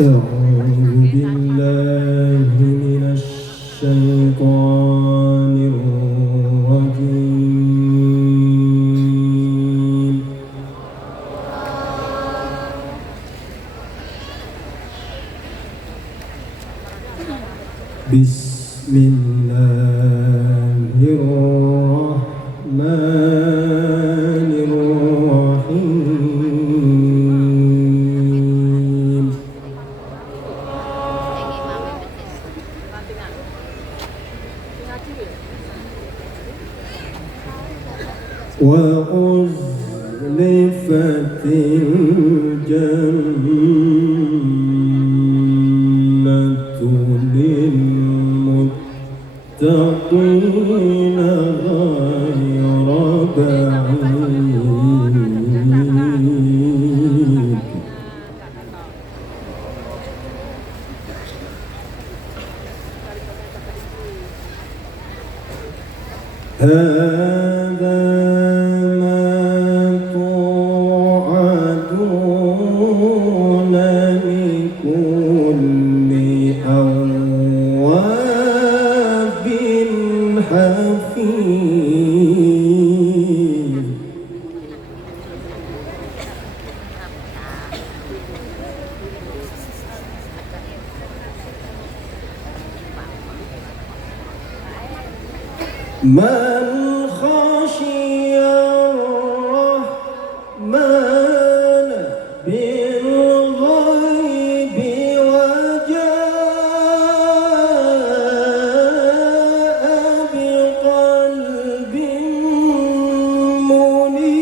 أعوذ بالله من الشيطان الرجيم. بسم الله الرحمن الرحيم. وأزلفت الجنة للمتقين غير بعيد. هذا ما توعدون لكل أواب حفيظ. من خشي الرحمن بالغيب وجاء بقلب منيب.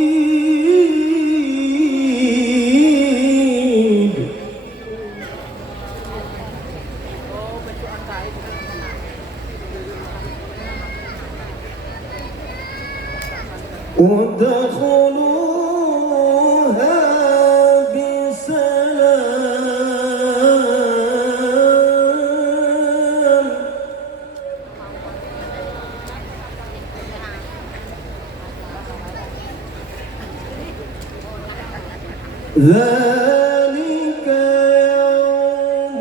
ادخلوها بسلام. ذلك يوم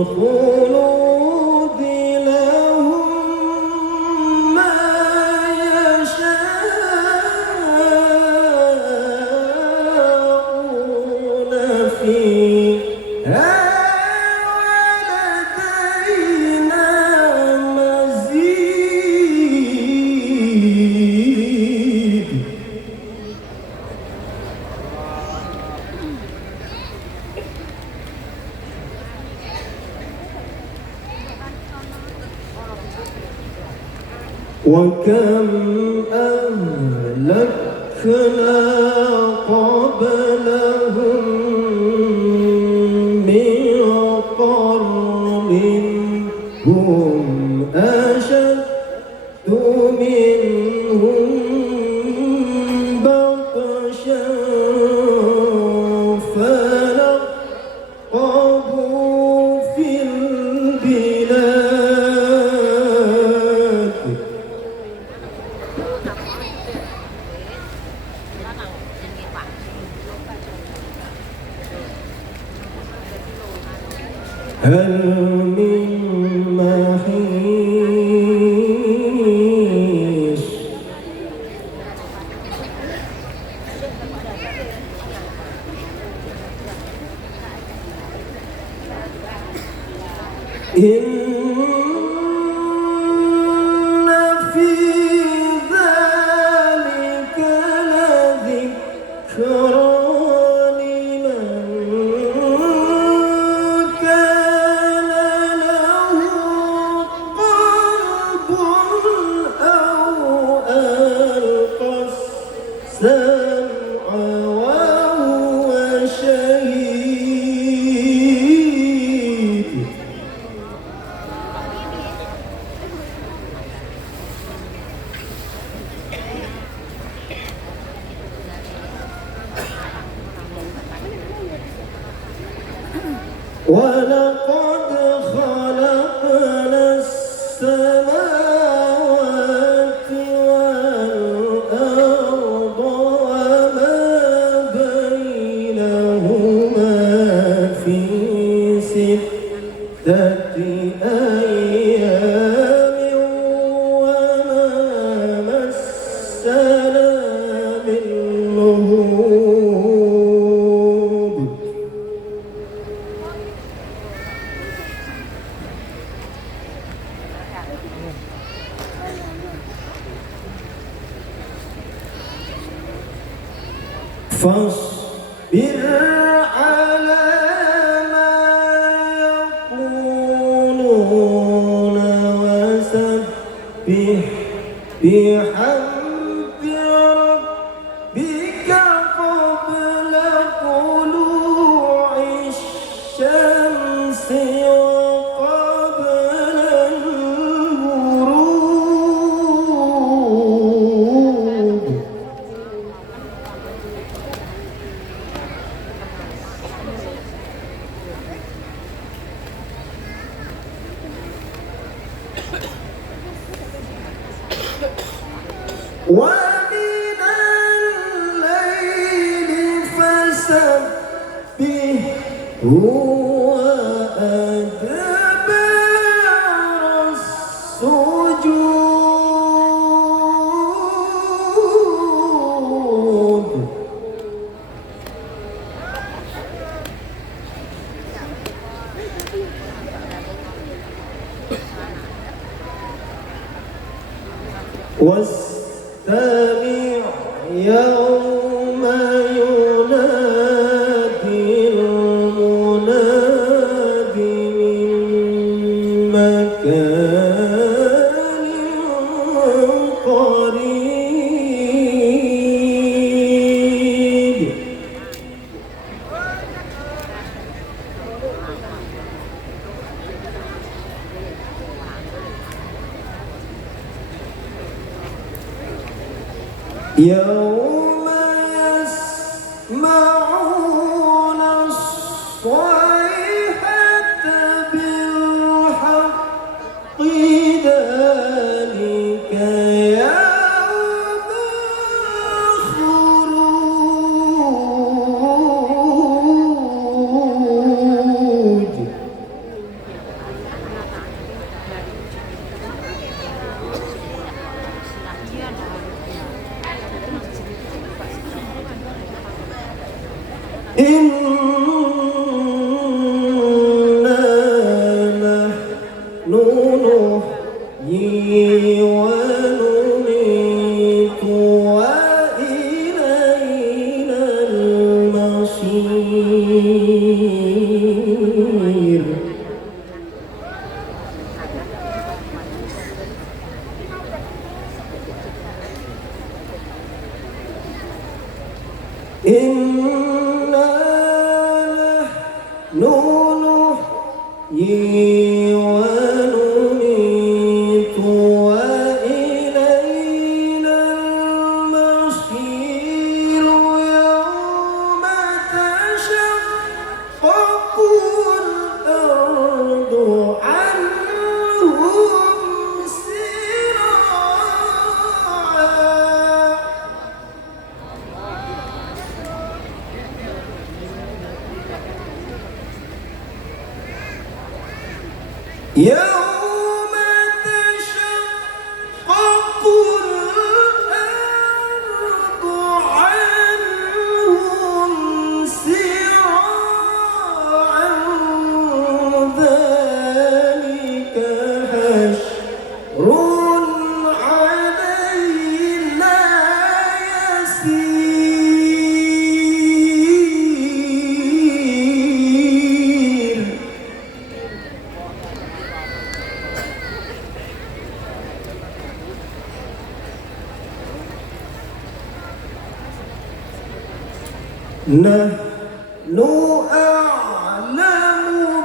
الخلود لهم ما يشاءون فيها ولدينا مزيد. وكم أهلكنا قبلهم من قرن هم أشد منهم بطشا فنقبوا في البلاد. هل من محيص. إن في ذلك لذكرى السمع وهو شهيد. ولقد خلقنا السماوات والأرض وما بينهما فاصبر على ما يقولون وسبح بحمد ربك قبل طلوع الشمس وقبل الغروب. ومن الليل فسبحه وأدبار السجود. واستمع يوم ينادي المناد من مكان قريب. يوم يسمعون الصيحة بالحق ذلك يوم الخروج. إنا نحن نحيي ونميت وإلينا المصير. إنا نحن نحيي ونميت وإلينا المصير. يوم تشقق الأرض عنهم سراعا. يوم تشقق الأرض عنهم سراعا. ذلك حشر علينا يسير. نحن أعلم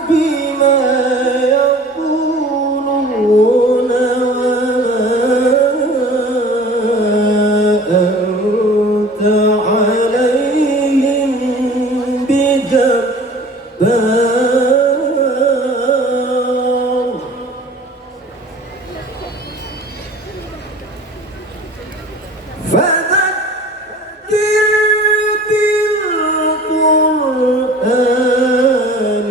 بما يقولون وما أنت عليهم بجبار. فذكر بالقرآن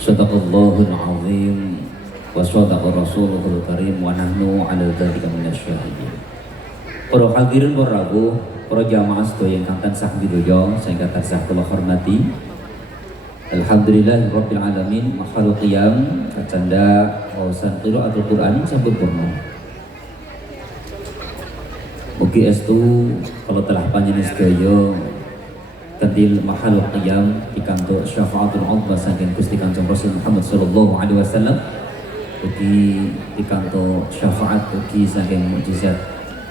Sadaqallahul azim wa sadaqa rasuluhul karim wa nahnu ala dzalika minasyahidin. Para hadirin para rawuh, para jamaah sedaya ingkang tansah widaya sehingga tansah kula hormati. Alhamdulillahirabbil alamin makhluk qiyam kacanda wawasan qiraatul Quran sampun purna. Mugi estu kalau telah panjenengan sedaya kendil makhluk qiyam pikantuk syafaatul uzma saking Gusti Kanjeng Rasul Muhammad sallallahu alaihi wasallam. Mugi pikantuk syafaat mugi saking mukjizat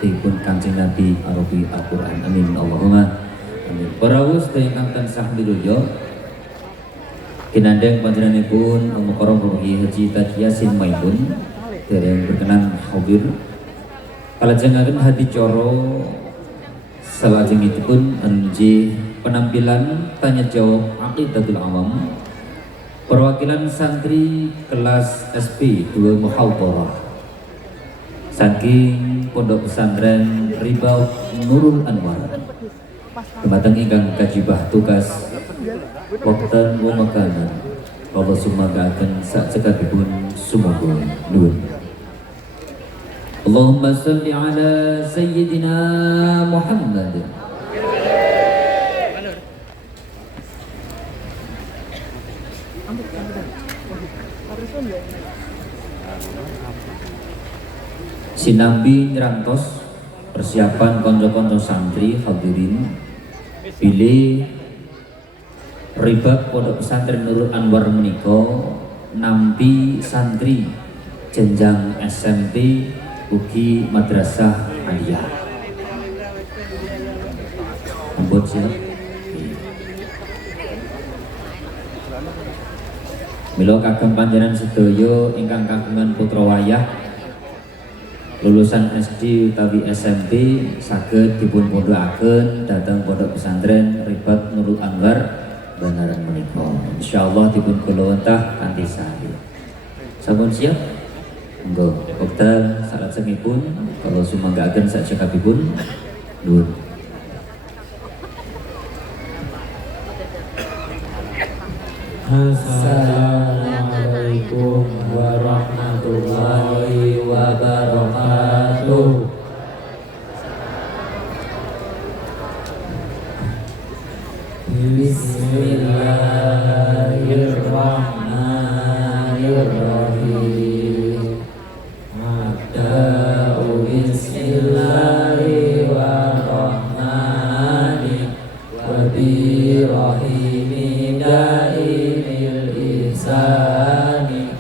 dipun Kanjeng Nabi arupi Al-Qur'an. Amin Allahumma amin. Para sedaya ingkang tansah widaya kinandeng panjenenganipun Mukarram Ruhi Haji Taj Yasin Maimun dereng berkenan hadir kalajengaken hadi coro salajengipun anji penampilan tanya jawab aqidatul awam perwakilan santri kelas SP 2 Muhawwarah saking Pondok Pesantren Ribaut Nurul Anwar dumateng ingkang kajibah tugas wektan wa makanan Allah sumagaken sak cekapipun sumuga nuwun. Allahumma shalli ala sayyidina Muhammad. Sinambi nyerantos persiapan konco-konco santri hadirin pilih Ribak Pondok Pesantren Nurul Anwar menika nampi santri jenjang SMP ugi madrasah aliyah. Ampun siap. Mila kagem panjenengan sedaya ingkang kagungan putra wayah lulusan SD utawi SMP saged dipun pondhokaken dhateng Pondok Pesantren Ribat Nurul Anwar Banaran menika. Insyaallah dipun kula wentah kanthi sami. Sampun siap? Monggo wekdal salajengipun kalau sumanggaken sakcekapipun nuwun. Assalamualaikum warahmatullahi wabarakatuh. Bismillahirrahmanirrahim. Abda'u bismillahi wa rahmani wa birahimi daimil ihsani.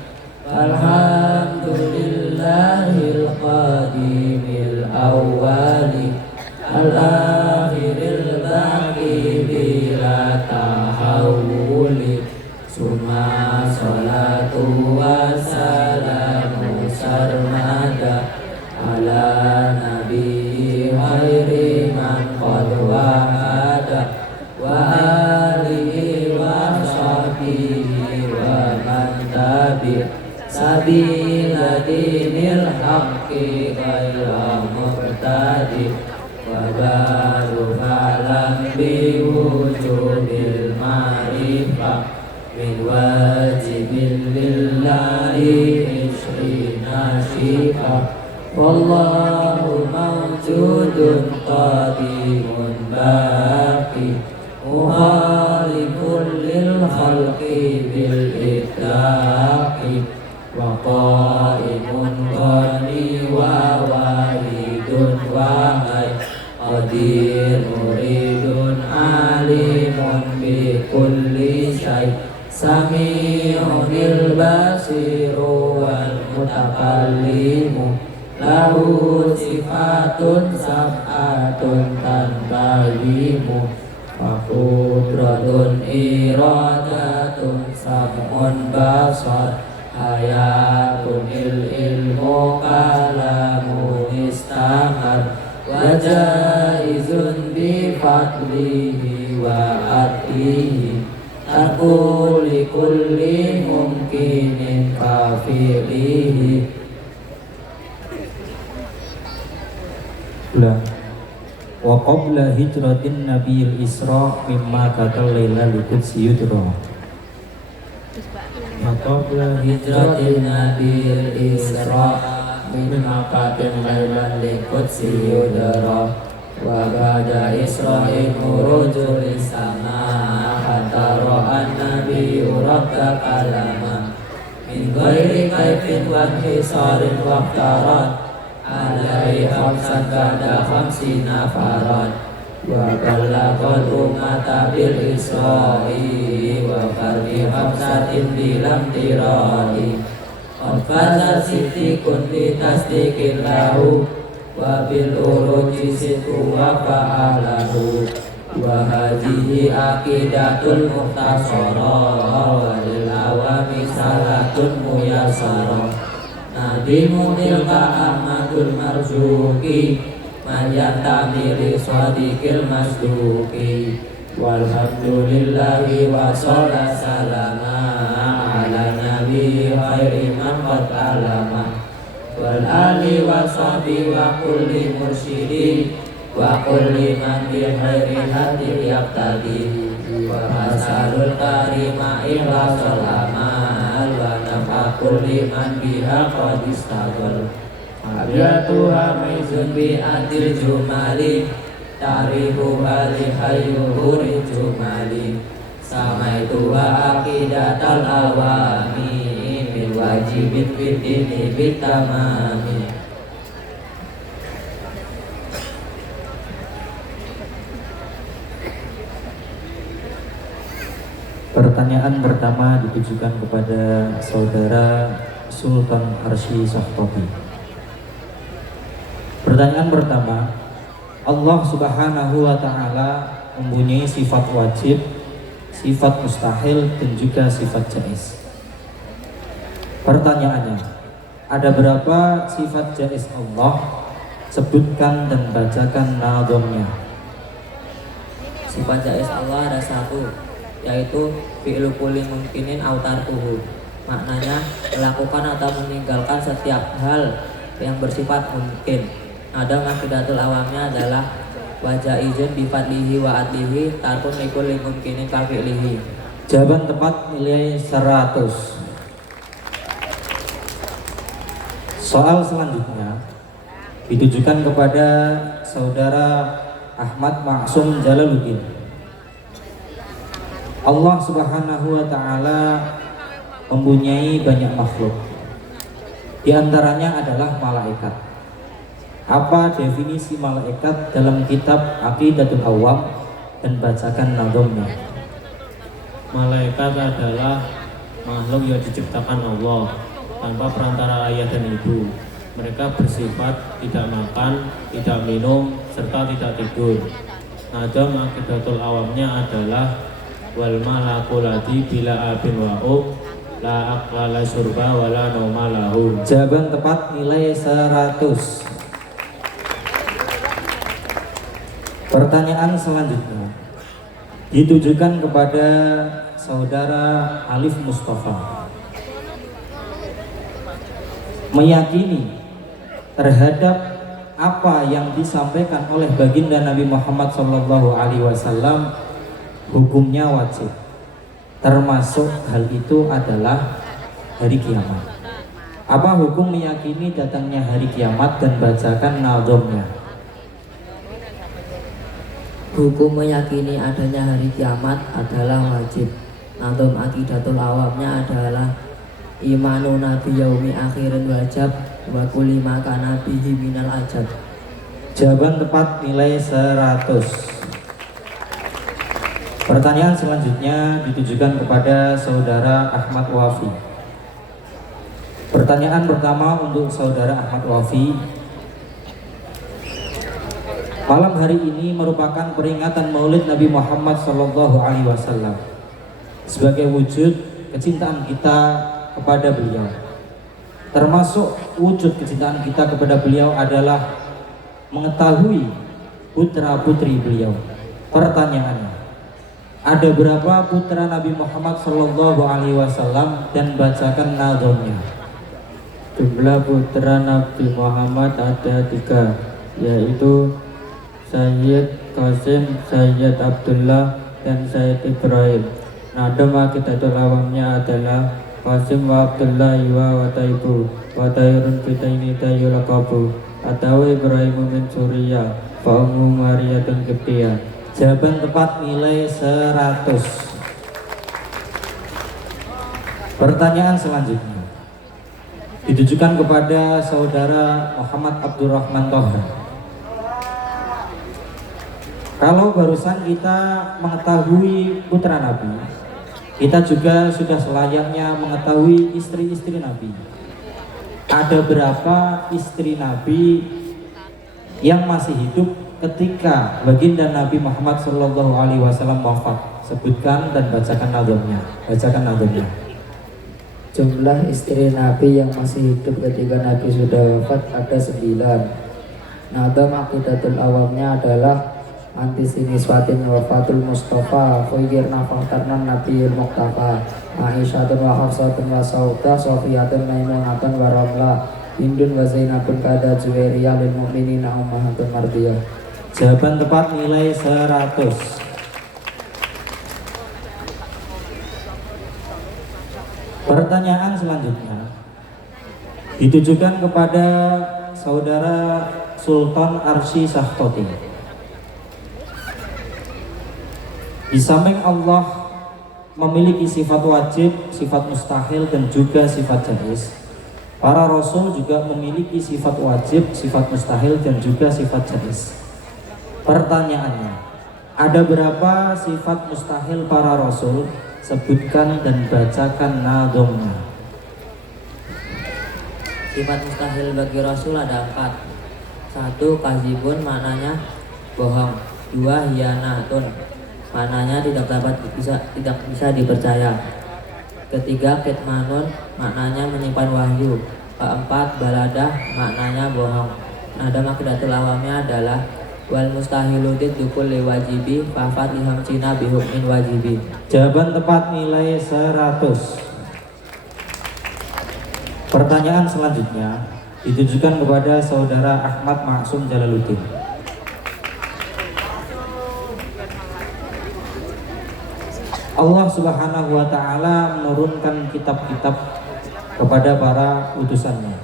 Alhamdulillahil qadimil awwali al-akhiril baqi bila tahawuli. Summa salatu wassalamu sarmada ala nabi khairi man qad wahada wa alihi wa sahbihi wa man tabi' sabila dinil haqqi ghaira muqtadi. Wa baru falam bi wujubil ma'rifah min wajibin lillahi ishrina shifa. Wallahu mawjudun qadimun baqi muhalifun lil khalqi bil itlaqi. Wa qaimun qani wa wahidun wahai qadir muridun alimun bi kulli syai. Sami'unil basiru wal mutakallimu lahu sifatun sab'atun tanbahimu. Fakudratun iradatun sab'un basar hayatun ilmu kalamu istamar. Wajaizun bi fadlihi wa atihi takuli kulli mumkinin kafilihi. Wa qabla hijratin nabiyil isra mimma katal laila likut siyudra. وقبل هجرة النبي الإسراء من مكة ليلا لقدس يدرى وبعد إسراء خروج للسماء حتى رأى النبي رب كلما من غير كيف وانحصار وافترض عليه خمسا بعد 50 فرد وبلغ الأمة بالإسراء وفرد خمسة بلا امتراء قد فاز صديق بتصديق له وبالأروج صدق وفعله وهذه عقيدة المختصرة وللعوام صلاة ميسرة نادم تلك أحمد المرزوق من ينتمي لصديق المصدوق والحمد لله وصلى سلام على النبي خير من قد علم والآل وصحبه وكل مرشد وكل من بخير هدي يقتدي وأسأل الكريم إخلاص الأعمال ونفع كل من بها قد استقبل أبياتها ميز بأدل جمالي تعرفها لخير الجمالي سميتها عقيدة الأوام بالواجب في الدين بالتمام. Pertanyaan pertama ditujukan kepada saudara Sultan Arsy Sahtobi. Pertanyaan pertama, Allah Subhanahu wa Ta'ala mempunyai sifat wajib, sifat mustahil, dan juga sifat jaiz. Pertanyaannya, ada berapa sifat jaiz Allah? Sebutkan dan bacakan nadhamnya. Sifat jaiz Allah ada satu, yaitu fi'lu kulli mungkinin autartuhu. Maknanya melakukan atau meninggalkan setiap hal yang bersifat mungkin. Ada makidatul awamnya adalah wajah izin bifadlihi wa adlihi tarkun likul limungkinin kafi'lihi. Jawaban tepat nilai 100. Soal selanjutnya ditujukan kepada saudara Ahmad Maksum Jalaluddin. Allah Subhanahu wa Ta'ala mempunyai banyak makhluk. Di antaranya adalah malaikat. Apa definisi malaikat dalam kitab Aqidatul Awam dan bacakan nadhamnya. Malaikat adalah makhluk yang diciptakan Allah tanpa perantara ayah dan ibu. Mereka bersifat tidak makan, tidak minum, serta tidak tidur. Nadham Aqidatul Awamnya adalah wal malaku ladzi bila abin wa la aqla la surba wa la nauma lahu. Jawaban tepat nilai 100. Pertanyaan selanjutnya ditujukan kepada saudara Alif Mustafa. Meyakini terhadap apa yang disampaikan oleh baginda Nabi Muhammad SAW hukumnya wajib. Termasuk hal itu adalah hari kiamat. Apa hukum meyakini datangnya hari kiamat dan bacakan nadhamnya. Hukum meyakini adanya hari kiamat adalah wajib. Nadham Aqidatul Awamnya adalah imanu nabi yaumi akhirin wajib wa kulli ma kana bihi minal ajab. Jawaban tepat nilai 100. Pertanyaan selanjutnya ditujukan kepada saudara Ahmad Wafi. Pertanyaan pertama untuk saudara Ahmad Wafi. Malam hari ini merupakan peringatan Maulid Nabi Muhammad SAW sebagai wujud kecintaan kita kepada beliau. Termasuk wujud kecintaan kita kepada beliau adalah mengetahui putra putri beliau. Pertanyaannya, ada berapa putra Nabi Muhammad SAW dan bacakan nadhamnya. Jumlah putra Nabi Muhammad ada 3, yaitu Sayyid Qasim, Sayyid Abdullah, dan Sayyid Ibrahim. Nadam akidatul awamnya adalah Qasim wa Abdullah wa Wataibu wa Tayrun fitaini tayulakabu atau Ibrahimu min Suriyah fa ummu Mariyatun Qibtiyah. Jawaban tepat nilai 100. Pertanyaan selanjutnya ditujukan kepada saudara Muhammad Abdurrahman Toha. Kalau barusan kita mengetahui putra Nabi, kita juga sudah selayaknya mengetahui istri-istri Nabi. Ada berapa istri Nabi yang masih hidup ketika baginda Nabi Muhammad SAW wafat? Sebutkan dan bacakan nadamnya. Jumlah istri Nabi yang masih hidup ketika Nabi sudah wafat ada 9. Nadam aqidatul awamnya adalah Antisiniswatin wafatul Mustafa Khuyyirna fahtarnan Nabiyul Muqtafa Aisyatun wa Hafsatun wa Saudah Sofiyatun Maimunatun wa Ramlah Hindun wa Zainabun kada Juwairiyah lil mu'minina ummahatun mardiyah. Jawaban tepat nilai 100. Pertanyaan selanjutnya ditujukan kepada saudara Sultan Arsy Sahtoti. Di samping Allah memiliki sifat wajib, sifat mustahil, dan juga sifat jaiz, para rasul juga memiliki sifat wajib, sifat mustahil, dan juga sifat jaiz. Pertanyaannya, ada berapa sifat mustahil para rasul? Sebutkan dan bacakan nadhamnya. Sifat mustahil bagi Rasul ada 4. 1. Kazibun, maknanya bohong. 2. Hianatun, maknanya tidak bisa dipercaya. 3. Kitmanun, maknanya menyimpan wahyu. 4. Baladah, maknanya bohong. Nadam aqidatul awamnya adalah wal mustahilu dukul wajibi fafat iham cina bihukmin wajibi. Jawaban tepat nilai 100. Pertanyaan selanjutnya ditujukan kepada saudara Ahmad Maksum Jalaluddin. Allah Subhanahu wa ta'ala menurunkan kitab-kitab kepada para utusannya.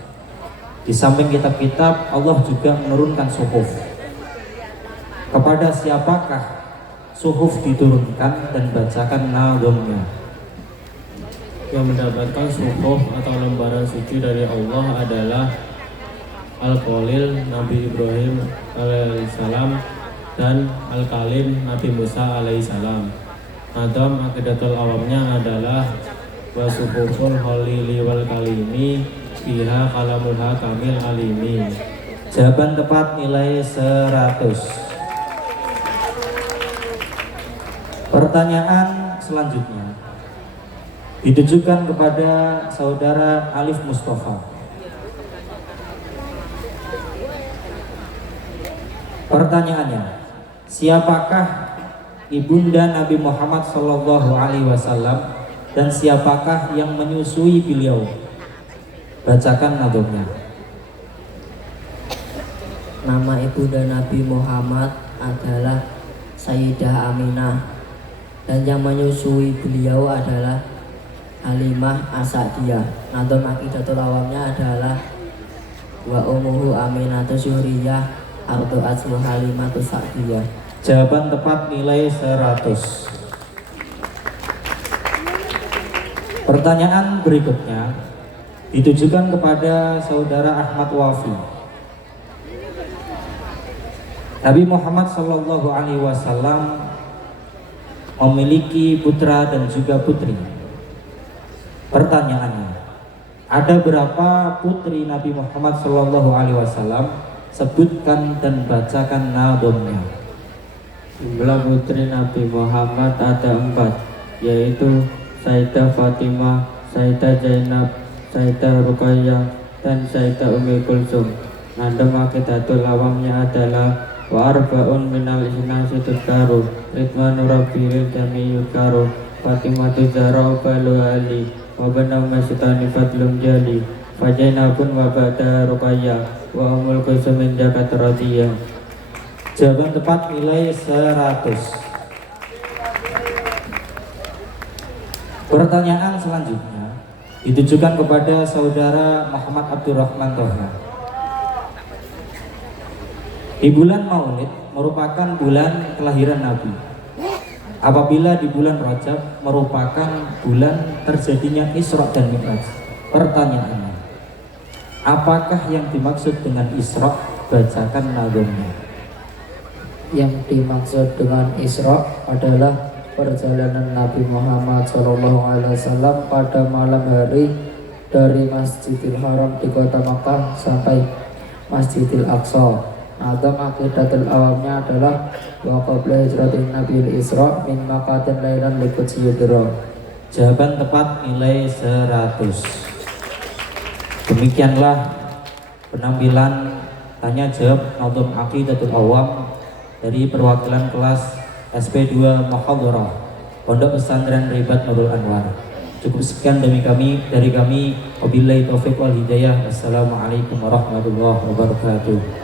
Di samping kitab-kitab, Allah juga menurunkan suhuf. Kepada siapakah suhuf diturunkan, dan bacakan nadhamnya. Yang mendapatkan suhuf atau lembaran suci dari Allah adalah Al-Qalil Nabi Ibrahim alaihissalam dan Al-Kalim Nabi Musa alaihissalam. Nadam aqidatul awamnya adalah wasuhuful khalili wal kalimi biha kalamul hakamil alimi. Jawaban tepat nilai 100. Pertanyaan selanjutnya ditujukan kepada saudara Alif Mustafa. Pertanyaannya, siapakah ibunda Nabi Muhammad SAW dan siapakah yang menyusui beliau? Bacakan nadhamnya. Nama ibunda Nabi Muhammad adalah Sayyidah Aminah, dan yang menyusui beliau adalah Halimah As-Sa'diyah. Nadam aqidatul awamnya adalah wa umuhu Aminatu Syuriyah ardu asmu Halimatu Sa'diyah. Jawaban tepat nilai 100. Pertanyaan berikutnya ditujukan kepada saudara Ahmad Wafi. Nabi Muhammad SAW memiliki putra dan juga putri. Pertanyaannya, ada berapa putri Nabi Muhammad SAW? Sebutkan dan bacakan nadhamnya. Jumlah putri Nabi Muhammad ada 4, yaitu Sayyidah Fatimah, Sayyidah Zainab, Sayyidah Ruqayyah, dan Sayyidah Ummi Kulsum. Nadam aqidatul awamnya adalah wa arba'un minal isnasi tudkaru ridwanu rabbil jami yudkaru Fatimatu Zahra balu ali wa bana masitani fadlum jali fajainabun wa ba'da Ruqayyah wa umul kulsumin jakat radiyah. Jawaban tepat nilai 100. Pertanyaan selanjutnya ditujukan kepada saudara Muhammad Abdurrahman Toha. Di bulan Maulid merupakan bulan kelahiran Nabi. Apabila di bulan Rajab merupakan bulan terjadinya Isra dan Mi'raj. Pertanyaannya, apakah yang dimaksud dengan Isra? Bacakan nazamnya. Yang dimaksud dengan Isra adalah perjalanan Nabi Muhammad SAW pada malam hari dari Masjidil Haram di kota Makkah sampai Masjidil Aqsa. Nazam aqidatul awamnya adalah wa qabla hijratin Nabil Isra min maqatin lailan liqudsi yudra. Jawaban tepat nilai 100. Demikianlah penampilan tanya jawab Nazam Aqidatul Awam dari perwakilan kelas SP2 Muhadharah Pondok Pesantren Ribat Nurul Anwar. Cukup sekian dari kami. Wabillahi taufiq wal hidayah. Wassalamualaikum warahmatullahi wabarakatuh.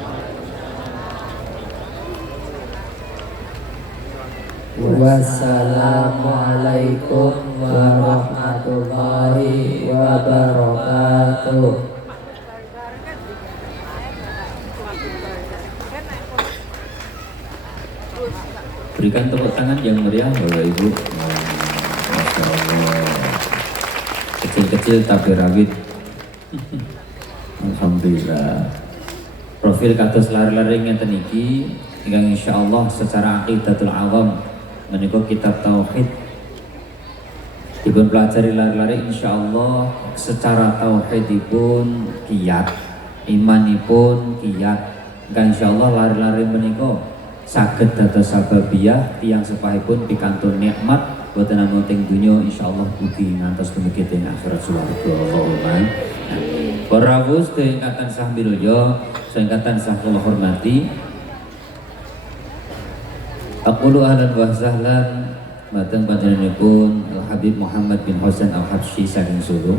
Wassalamualaikum warahmatullahi wabarakatuh. Berikan tepuk tangan yang meriah Bapak Ibu. Masya Allah. Kecil-kecil tapi rawit. Alhamdulillah. Profil kados lari-lari ngeten iki ingkang insyaallah secara aqidatul awam menika kitab tauhid dipun pelajari lari-lari insyaallah secara tauhidipun kiyat, imanipun kiyat. Ingkang insyaallah lari-lari menika saged dados sababiyah tiyang sepahipun pikantun nikmat boten namung teng donya insyaallah mugi ngantos dumugi teng akhirat swarga. Allahumma amin. Para rawuh ingkang sah milya, ingkang sah kula hormati, aqulu ahlan wa sahlan mateng panjenenganipun Al Habib Muhammad bin Hasan Al Habsyi saking Solo.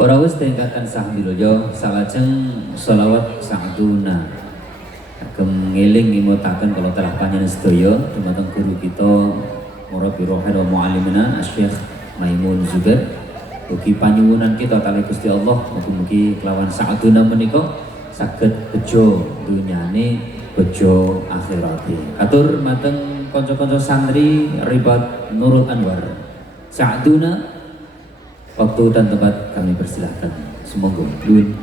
Para wis tingkatan sah milya salajeng selawat sa'duna agem ngeling ngimutaken kala telah panjenengan sedaya dumateng guru kita murabbi rohani wa muallimina Syekh Maimun Zubair. Ugi panyuwunan kita kali Gusti Allah mugi-mugi kelawan sa'duna menika saged bejo dunyane bejo akhirate. Atur mateng kanca-kanca santri Ribat Nurul Anwar. Sa'duna waktu dan tempat kami persilahkan. Semoga Luwin.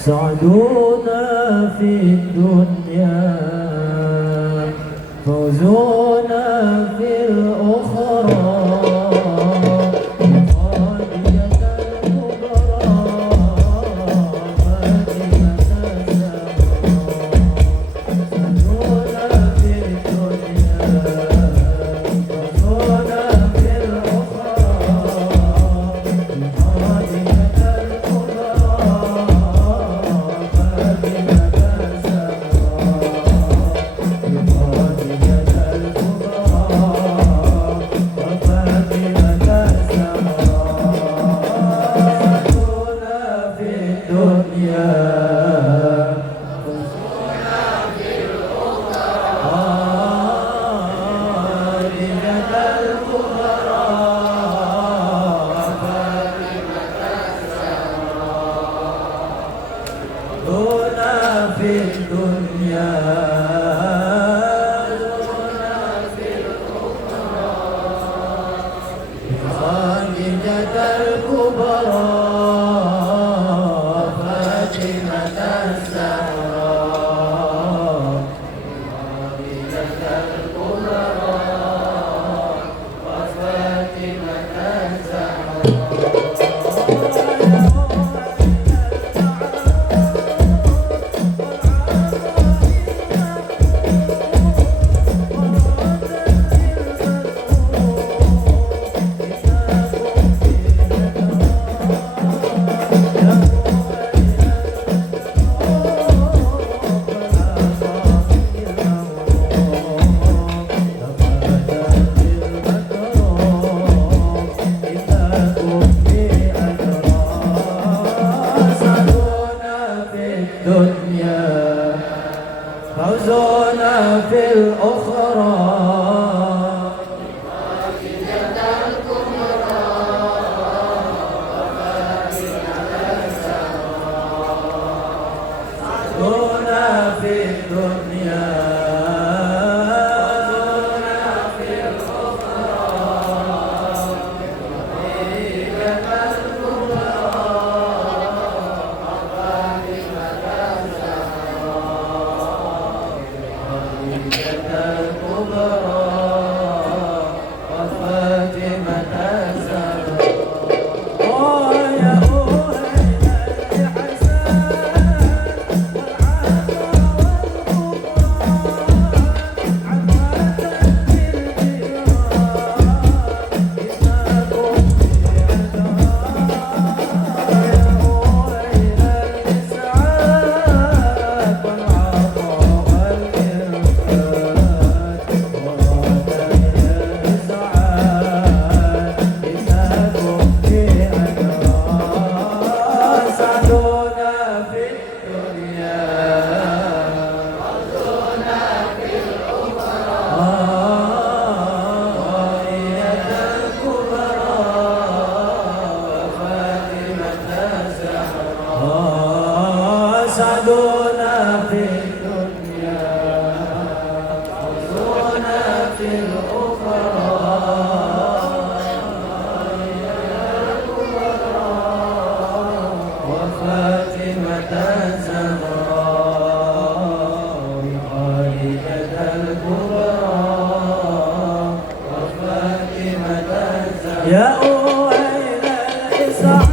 سعدونا في الدنيا فوزونا في الأخرى إنكم بأجرا سعدنا في الدنيا فوزنا في الأخرى سعدنا في الدنيا سعدنا في الدنيا فوزنا في الأخرى وفاتمة الزهراء خالدة الكبرى وفاتمة الزهراء يا أويل الإسعاد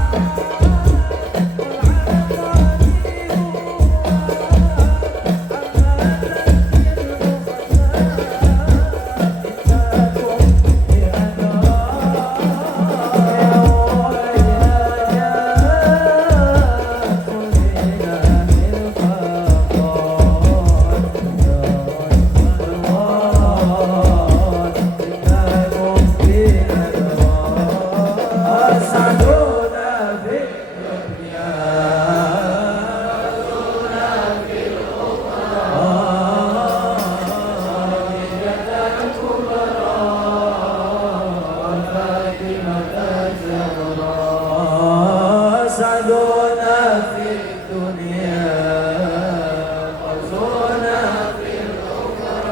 سعدنا في الدنيا فوزنا في الأخرى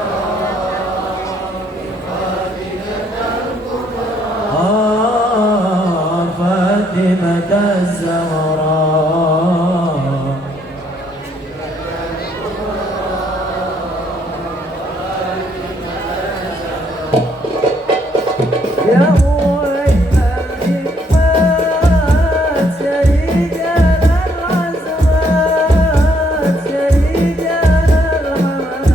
فاطمة الزهراء يا ويل الحكمات شريك العزمات شريك الحماس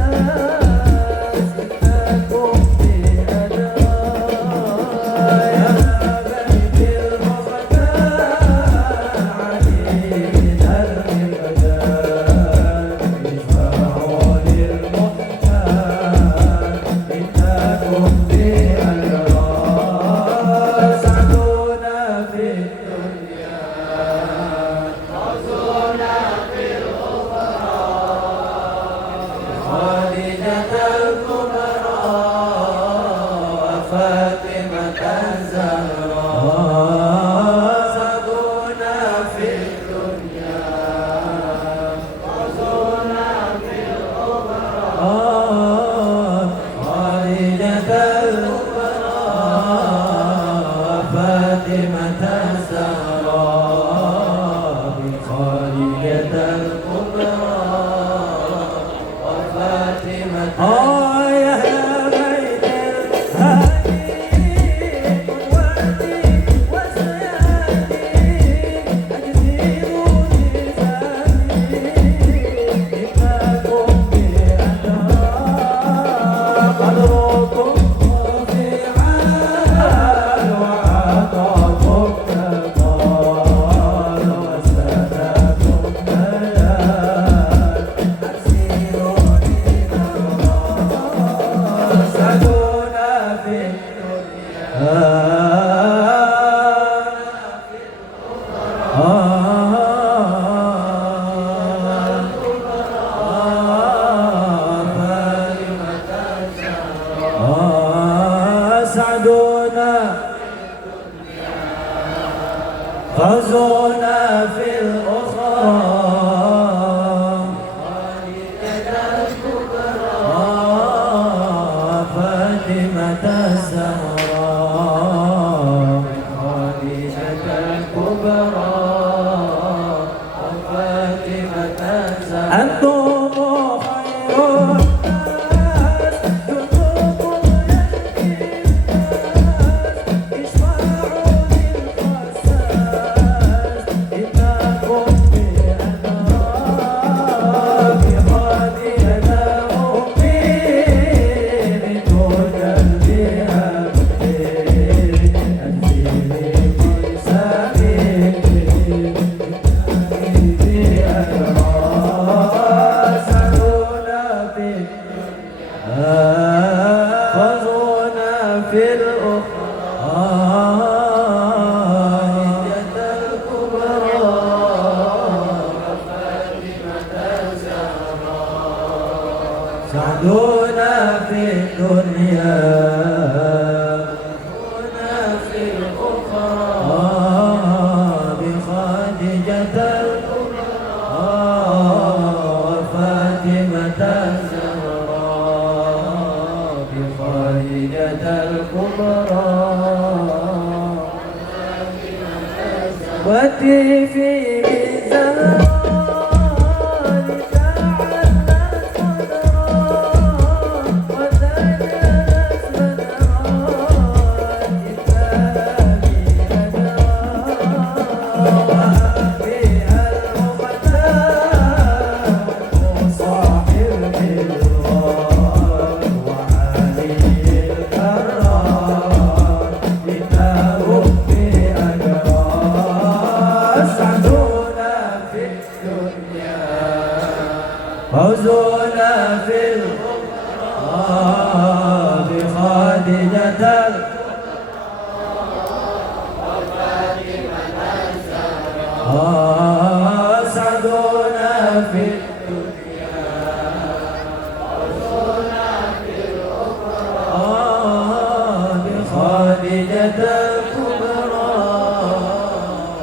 إنكم بأدرى يا بيت المختار علي درب البدر اشفعوا للمختار إنكم بأدرى سعدنا في الدنيا فوزنا في الأخرى خالدة الكبرى وفاتمة الزهراء سعدنا في الدنيا فوزنا في الأخرى خالدة الكبرى فاطمة الزهراء بخالية الكبرى وفاطمة يا بيت الهادي قدوتي وسيادي أجزيل لساني إنكم بأدرى قدركم رفيعا وعطاكم كبار فزونا في الأخرى فاطمة الزهراء خديجة الكبرى وفاطمة الزهراء أنتم خير الناس جنوبكم يهدي الناس اشفعوا للقساس إنكم بأنراب خديجة أمي من دون البيئة في الأخرى الكبرى سعدونا في الدنيا في الأخرى بخديجة الكبرى وفاطمة الزهراء بخديجة الكبرى وتيفي بالزهراء فوزنا في الأخرى بخديجة سعدونا في الدنيا فوزنا في الأخرى بخديجة الكبرى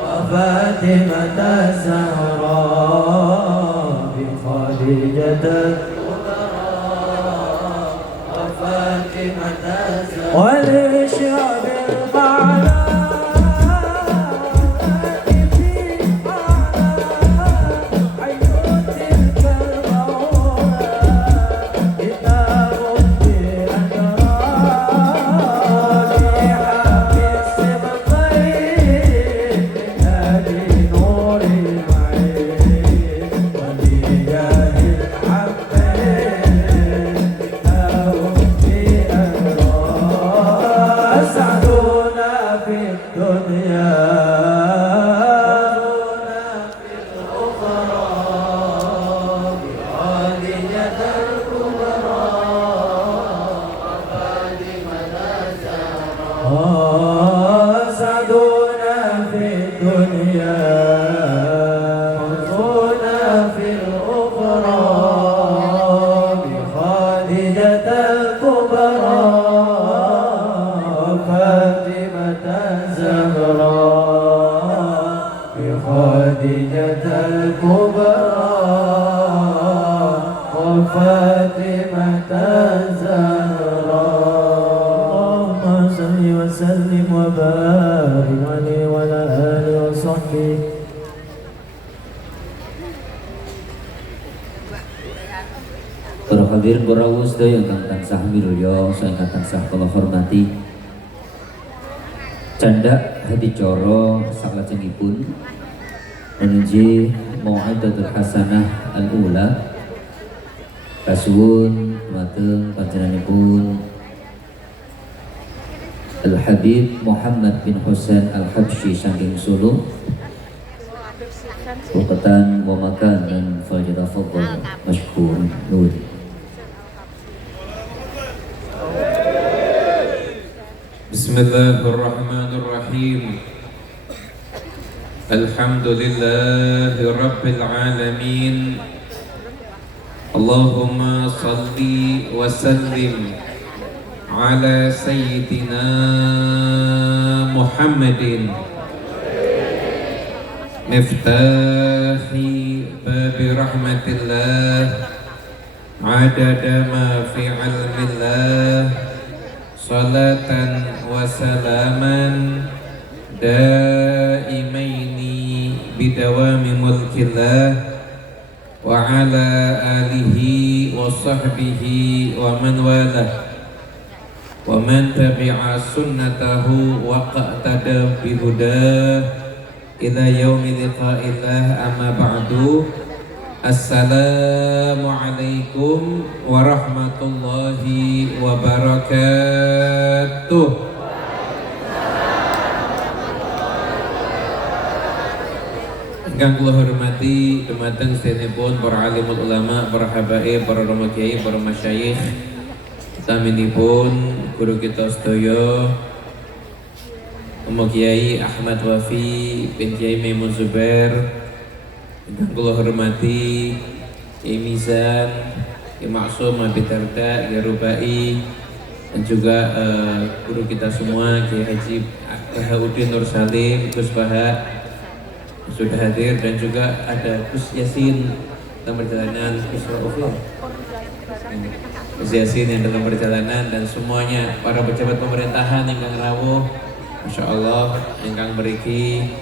وفاطمة الزهراء خديجة وفاطمة ولشعب المعنى في عين تلك المولى إن ربي أجراني حامي السبطين من أبي نور المعين ولجاه سعدونا في الدنيا في الأخرى بخديجة الكبرى وفاطمة الزهراء سعدونا في الدنيا فوزونا في الأخرى بخديجة الكبرى فاطمة الزهراء بخديجة الكبرى وفاطمة الزهراء اللهم صل وسلم وبارك عليه وعلى آله وصحبه. Para hadirin para sedaya ingkang tansah milya ingkang tansah kula hormati. Candhak hadicara salajengipun menuju Mau'idatul Hasanah al-Ula kasuwun dumateng panjenenganipun Al-Habib Muhammad bin Husain Al-Habsyi saking Solo. Waqatan wa makanan falyatafaddal mashkurun nur. Bismillahirrahmanirrahim. Alhamdulillahi Rabbil Alamin. Allahumma salli wa sallim ala Sayyidina Muhammadin miftahi babi rahmatillah adada ma fi ilmillah salatan wa salaman daimaini bidawami mulkillah wa ala alihi wa sahbihi wa man walah wa man tabi'a sunnatahu wa qa'tada bihudah ila yaumi liqa'illah amma ba'du. Assalamu alaikum warahmatullahi wabarakatuh. Ingkang kula hormati dumateng sedherek para alimul ulama, para habaib, para rama kiai, para masyayikh, utaminipun guru kita sedaya Mbah Kiai Ahmad Wafi bin Kiai Maimun Zubair. Ingkang kula hormati Kiai Mizan, Kiai Maksum, Abi Darda, Kiai Rubai, dan juga guru kita semua Kiai Haji Bahaudin Nur Salim, Gus Baha sudah hadir, dan juga ada Gus Yasin dalam perjalanan, Gus Yasin yang dalam perjalanan, dan semuanya para pejabat pemerintahan ingkang rawuh, Masya Allah, ingkang mriki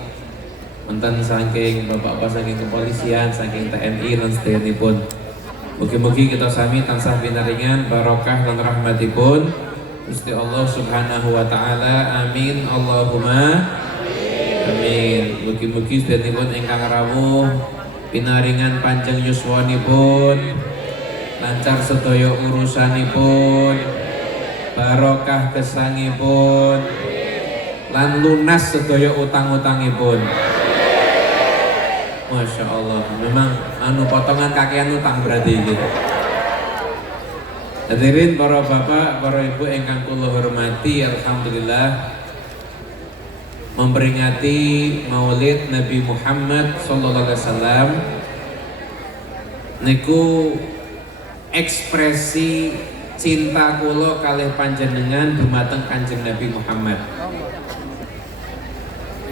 wonten saking bapak-bapak saking kepolisian, saking TNI lan sedayanipun. Mugi-mugi kita sami tansah pinaringan barokah lan rahmatipun Gusti Allah Subhanahu wa taala. Amin Allahumma amin. Mugi-mugi sedayanipun ingkang rawuh pinaringan panjang yuswanipun, lancar sedaya urusanipun, barokah gesangipun, lan lunas sedaya utang-utangipun. Masya Allah, memang potongan kakean utang berarti gitu. Hadirin para bapak, para ibu ingkang kula hormati, alhamdulillah memperingati Maulid Nabi Muhammad sallallahu alaihi wasallam niku ekspresi cinta kula kalih panjenengan dumateng Kanjeng Nabi Muhammad.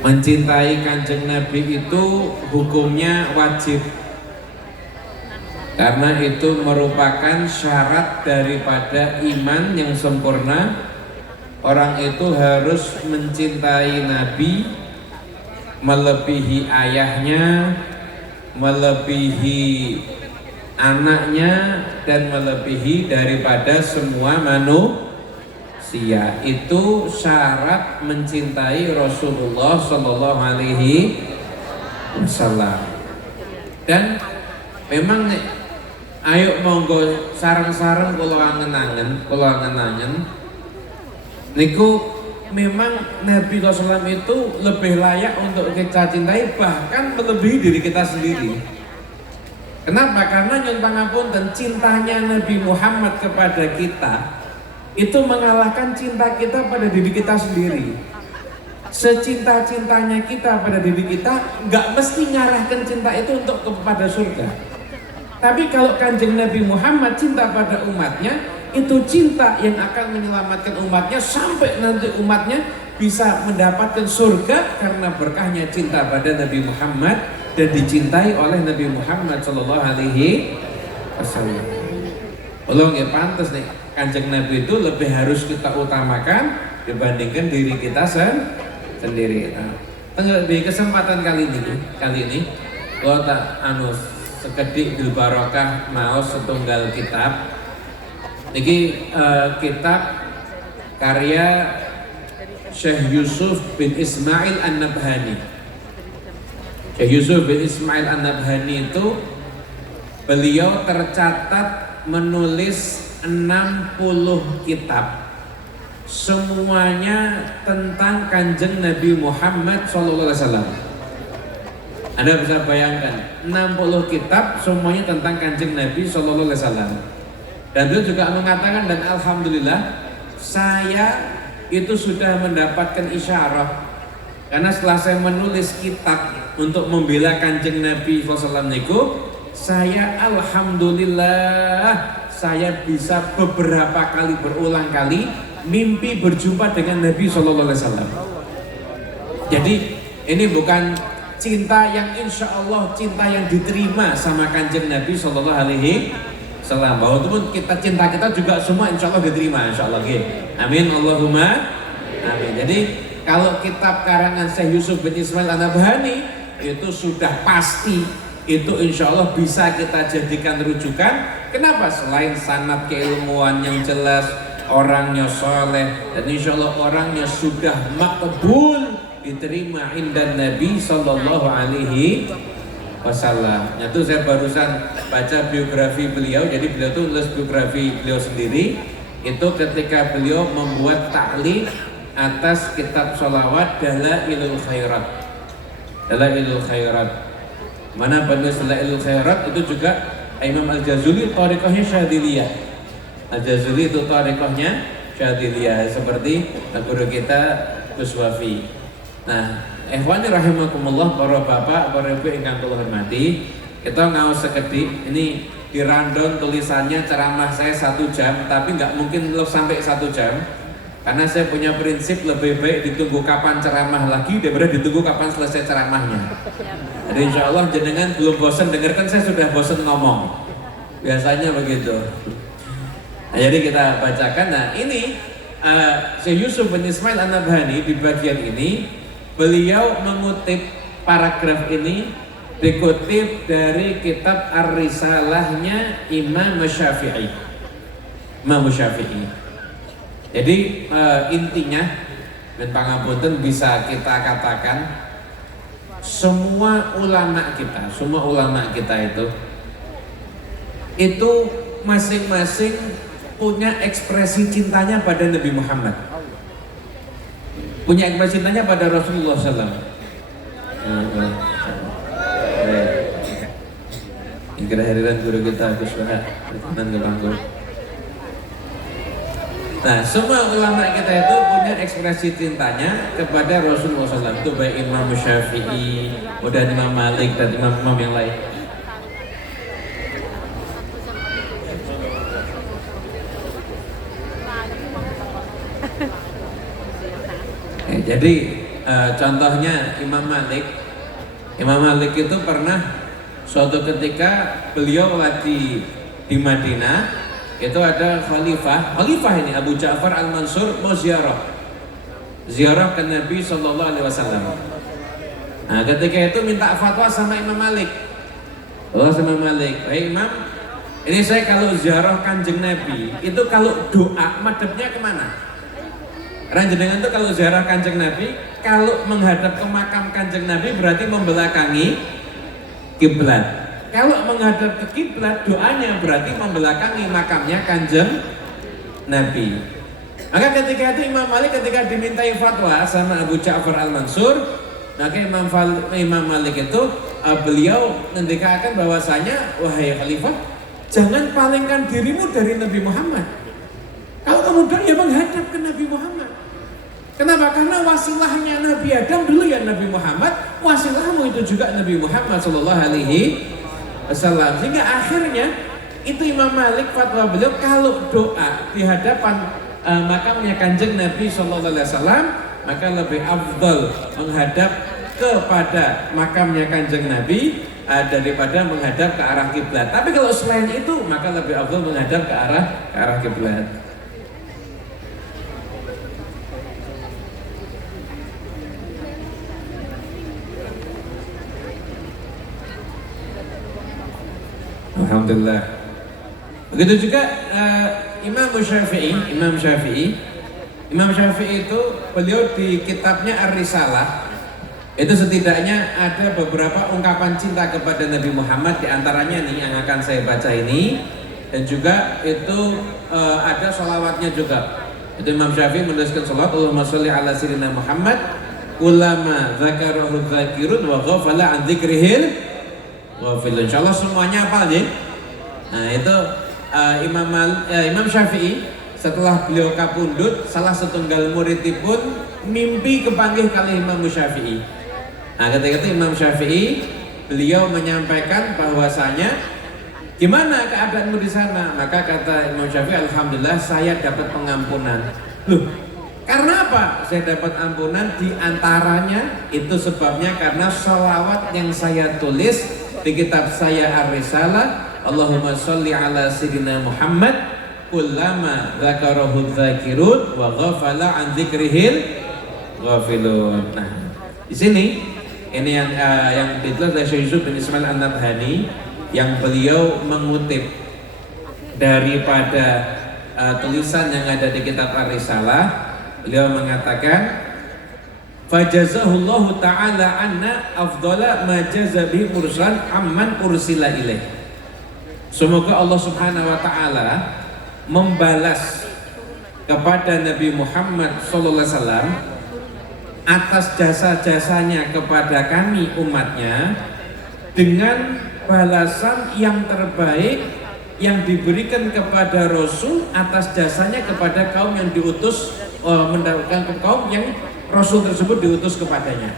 Mencintai Kanjeng Nabi itu hukumnya wajib, karena itu merupakan syarat daripada iman yang sempurna. Orang itu harus mencintai Nabi melebihi ayahnya, melebihi anaknya, dan melebihi daripada semua manusia. Itu syarat mencintai Rasulullah Sallallahu Alaihi Wasallam. Dan memang ayo monggo sareng-sareng kula angen-angen niku memang Nabi SAW itu lebih layak untuk kita cintai, bahkan melebihi diri kita sendiri. Kenapa? Karena nyuntang cintanya Nabi Muhammad kepada kita itu mengalahkan cinta kita pada diri kita sendiri. Secinta-cintanya kita pada diri kita nggak mesti ngarahkan cinta itu untuk kepada surga. Tapi kalau Kanjeng Nabi Muhammad cinta pada umatnya, itu cinta yang akan menyelamatkan umatnya sampai nanti umatnya bisa mendapatkan surga karena berkahnya cinta pada Nabi Muhammad dan dicintai oleh Nabi Muhammad Sallallahu Alaihi Wasallam. Belum ya, pantas nih Kanjeng Nabi itu lebih harus kita utamakan dibandingkan diri kita sendiri. Di kesempatan kali ini kalau tak sekedik bil barokah maos setunggal kitab. Niki kitab karya Syekh Yusuf bin Ismail An-Nabhani. Syekh Yusuf bin Ismail An-Nabhani itu beliau tercatat menulis 60 kitab, semuanya tentang Kanjeng Nabi Muhammad SAW. Anda bisa bayangkan 60 kitab semuanya tentang Kanjeng Nabi SAW. Dan beliau juga mengatakan, dan alhamdulillah saya itu sudah mendapatkan isyarah, karena setelah saya menulis kitab untuk membela Kanjeng Nabi SAW niku, saya alhamdulillah saya bisa beberapa kali berulang kali mimpi berjumpa dengan Nabi SAW. Jadi ini bukan cinta yang insya Allah cinta yang diterima sama kanjeng Nabi Sallallahu Alaihi Wasallam. Walaupun kita cinta kita juga semua insya Allah diterima, insya Allah. Amin Allahumma amin. Jadi kalau kitab karangan Syekh Yusuf bin Ismail An-Nabhani itu sudah pasti, itu insya Allah bisa kita jadikan rujukan. Kenapa? Selain sanad keilmuan yang jelas, orangnya soleh, dan insya Allah orangnya sudah makbul, diterima indan Nabi Sallallahu Alaihi Wasallam. Itu saya barusan baca biografi beliau. Jadi beliau tuh nulis biografi beliau sendiri. Itu ketika beliau membuat taklid atas kitab sholawat Dalailul Khairat. Dalailul Khairat. Mana penulis Dalailul Khairat itu juga Imam Al-Jazuli, thariqahnya Syadziliyah. Al-Jazuli itu thariqahnya Syadziliyah seperti guru kita Gus Wafi. Nah, ikhwani rahimakumullah, para bapak, para ibu ingkang kula hormati, kita ngaos sekedhik. Ini di rundown tulisannya ceramah saya 1 jam, tapi nggak mungkin sampai 1 jam. Karena saya punya prinsip lebih baik ditunggu kapan ceramah lagi daripada ditunggu kapan selesai ceramahnya. Jadi insya Allah jenengan belum bosan dengarkan, saya sudah bosan ngomong. Biasanya begitu. Nah, jadi kita bacakan. Nah ini Syekh Yusuf bin Ismail An-Nabhani di bagian ini beliau mengutip paragraf ini dikutip dari kitab Ar-Risalahnya Imam Syafi'i. Imam Syafi'i. Jadi intinya dan pangapunten bisa kita katakan semua ulama kita itu masing-masing punya ekspresi cintanya pada Nabi Muhammad, punya ekspresi cintanya pada Rasulullah SAW. Ini kehadiran guru kita Gus Wahab dan Gebangku. Nah, semua ulama kita itu punya ekspresi cintanya kepada Rasulullah SAW. Itu baik Imam Syafi'i, dan Imam Malik dan imam-imam yang lain. Jadi contohnya Imam Malik itu pernah suatu ketika beliau lagi di Madinah. Itu ada khalifah ini Abu Ja'far Al-Mansur mau ziarah ke Nabi Sallallahu Alaihi Wasallam. Nah ketika itu minta fatwa sama Imam Malik. Baik Imam, ini saya kalau ziarah kanjeng Nabi itu kalau doa madhabnya kemana? Karena jenengan itu kalau ziarah kanjeng Nabi, kalau menghadap ke makam kanjeng Nabi berarti membelakangi kiblat. Kalau menghadap ke kiblat, doanya berarti membelakangi makamnya kanjeng Nabi. Maka ketika itu Imam Malik ketika dimintai fatwa sama Abu Ja'far Al-Mansur, maka Imam Malik itu beliau mendekatkan bahwasanya, wahai khalifah, jangan palingkan dirimu dari Nabi Muhammad. Kalau kamu doa ya menghadap ke Nabi Muhammad. Kenapa? Karena wasilahnya Nabi Adam dulu ya Nabi Muhammad, wasilahmu itu juga Nabi Muhammad Sallallahu Alaihi Wasallam. Sehingga akhirnya itu Imam Malik fatwa beliau kalau doa di hadapan makamnya kanjeng Nabi Sallallahu Alaihi Wasallam maka lebih afdal menghadap kepada makamnya kanjeng Nabi daripada menghadap ke arah kiblat. Tapi kalau selain itu maka lebih afdal menghadap ke arah kiblat. Alhamdulillah. Begitu juga Imam Syafi'i itu beliau di kitabnya Ar-Risalah itu setidaknya ada beberapa ungkapan cinta kepada Nabi Muhammad, di antaranya nih yang akan saya baca ini, dan juga itu ada sholawatnya juga. Itu Imam Syafi'i menuliskan sholawat Allahumma sholli ala sayyidina Muhammad ulama dzakarahu dzakirun wa ghafala an dzikrihil ghafil. Insyaallah semuanya hafal ya. Nah itu Imam Syafi'i setelah beliau kapundhut, salah setunggal muridipun mimpi kepanggih kali Imam Syafi'i. Nah ketika itu Imam Syafi'i beliau menyampaikan bahwasanya gimana keadaanmu di sana? Maka kata Imam Syafi'i, alhamdulillah saya dapat pengampunan. Loh, karena apa? Kenapa saya dapat ampunan? Di antaranya itu sebabnya karena sholawat yang saya tulis di kitab saya Ar-Risalah, Allahumma sholli ala sayyidina Muhammad kullama dzakarahu dzakirun wa ghafala an dzikrihil ghafilun. Nah, di sini ini yang ditulis oleh Syekh Yusuf bin Ismail An-Nabhani, yang beliau mengutip daripada tulisan yang ada di kitab Ar-Risalah. Beliau mengatakan, fajazahullahu ta'ala anna afdala ma jaza bi mursalan amman ursila ilaih. Semoga Allah Subhanahu wa taala membalas kepada Nabi Muhammad sallallahu alaihi wasallam atas jasa-jasanya kepada kami umatnya dengan balasan yang terbaik yang diberikan kepada Rasul atas jasanya kepada kaum yang diutus, mendapatkan kaum yang Rasul tersebut diutus kepadanya.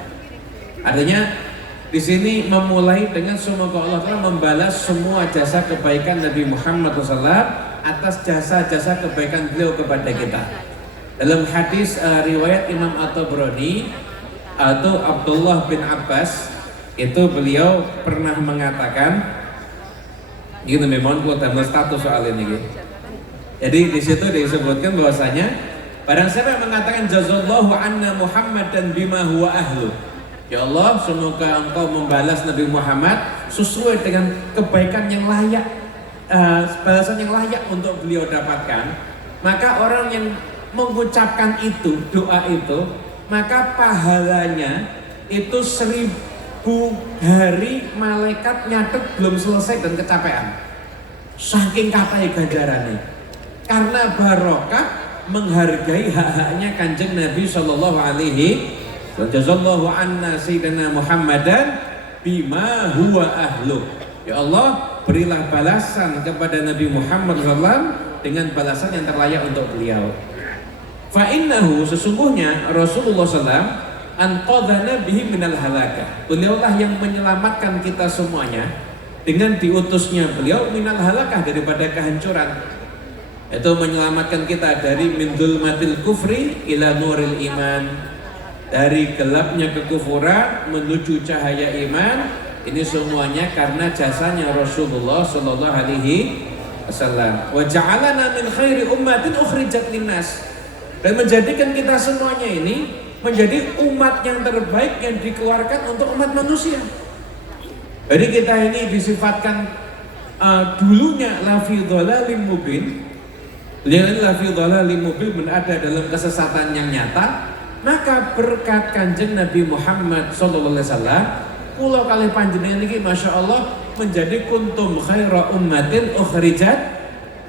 Artinya di sini memulai dengan semoga Allah Ta'ala membalas semua jasa kebaikan Nabi Muhammad SAW atas jasa-jasa kebaikan beliau kepada kita. Dalam hadis riwayat Imam At-Tabrani atau Abdullah bin Abbas, itu beliau pernah mengatakan, gitu memang kuat dalam status soal ini gitu. Jadi di situ disebutkan bahwasanya barang siapa yang mengatakan jazallahu anna Muhammadan bima huwa ahlu, ya Allah semoga engkau membalas Nabi Muhammad sesuai dengan kebaikan yang layak, balasan yang layak untuk beliau dapatkan, maka orang yang mengucapkan itu, doa itu, maka pahalanya itu 1000 hari malaikat nyatet belum selesai dan kecapean. Saking kapai ganjarannya. Karena barokah menghargai hak-haknya Kanjeng Nabi sallallahu alaihi wa jazallahu anna sayyidina Muhammadan bima huwa ahlu. Ya Allah, berilah balasan kepada Nabi Muhammad SAW dengan balasan yang terlayak untuk beliau. Fa innahu, sesungguhnya Rasulullah SAW anqadhana bihi minal halaka. Beliaulah yang menyelamatkan kita semuanya dengan diutusnya beliau minal halakah, daripada kehancuran. Itu menyelamatkan kita dari min dzulmatil kufri ila nuril iman, dari gelapnya kekufuran menuju cahaya iman. Ini semuanya karena jasanya Rasulullah sallallahu alaihi wasallam. Wa ja'alana min khairi ummatin ukhrijat linnas, dan menjadikan kita semuanya ini menjadi umat yang terbaik yang dikeluarkan untuk umat manusia. Jadi kita ini disifatkan dulunya lafi dhalalim mubin. Beliau ini lafi dhalalim mubin, berada dalam kesesatan yang nyata. Maka berkat Kanjeng Nabi Muhammad sallallahu alaihi wasallam, kula kalih panjenengan iki masyaallah menjadi kuntum khaira ummatin ukhrijat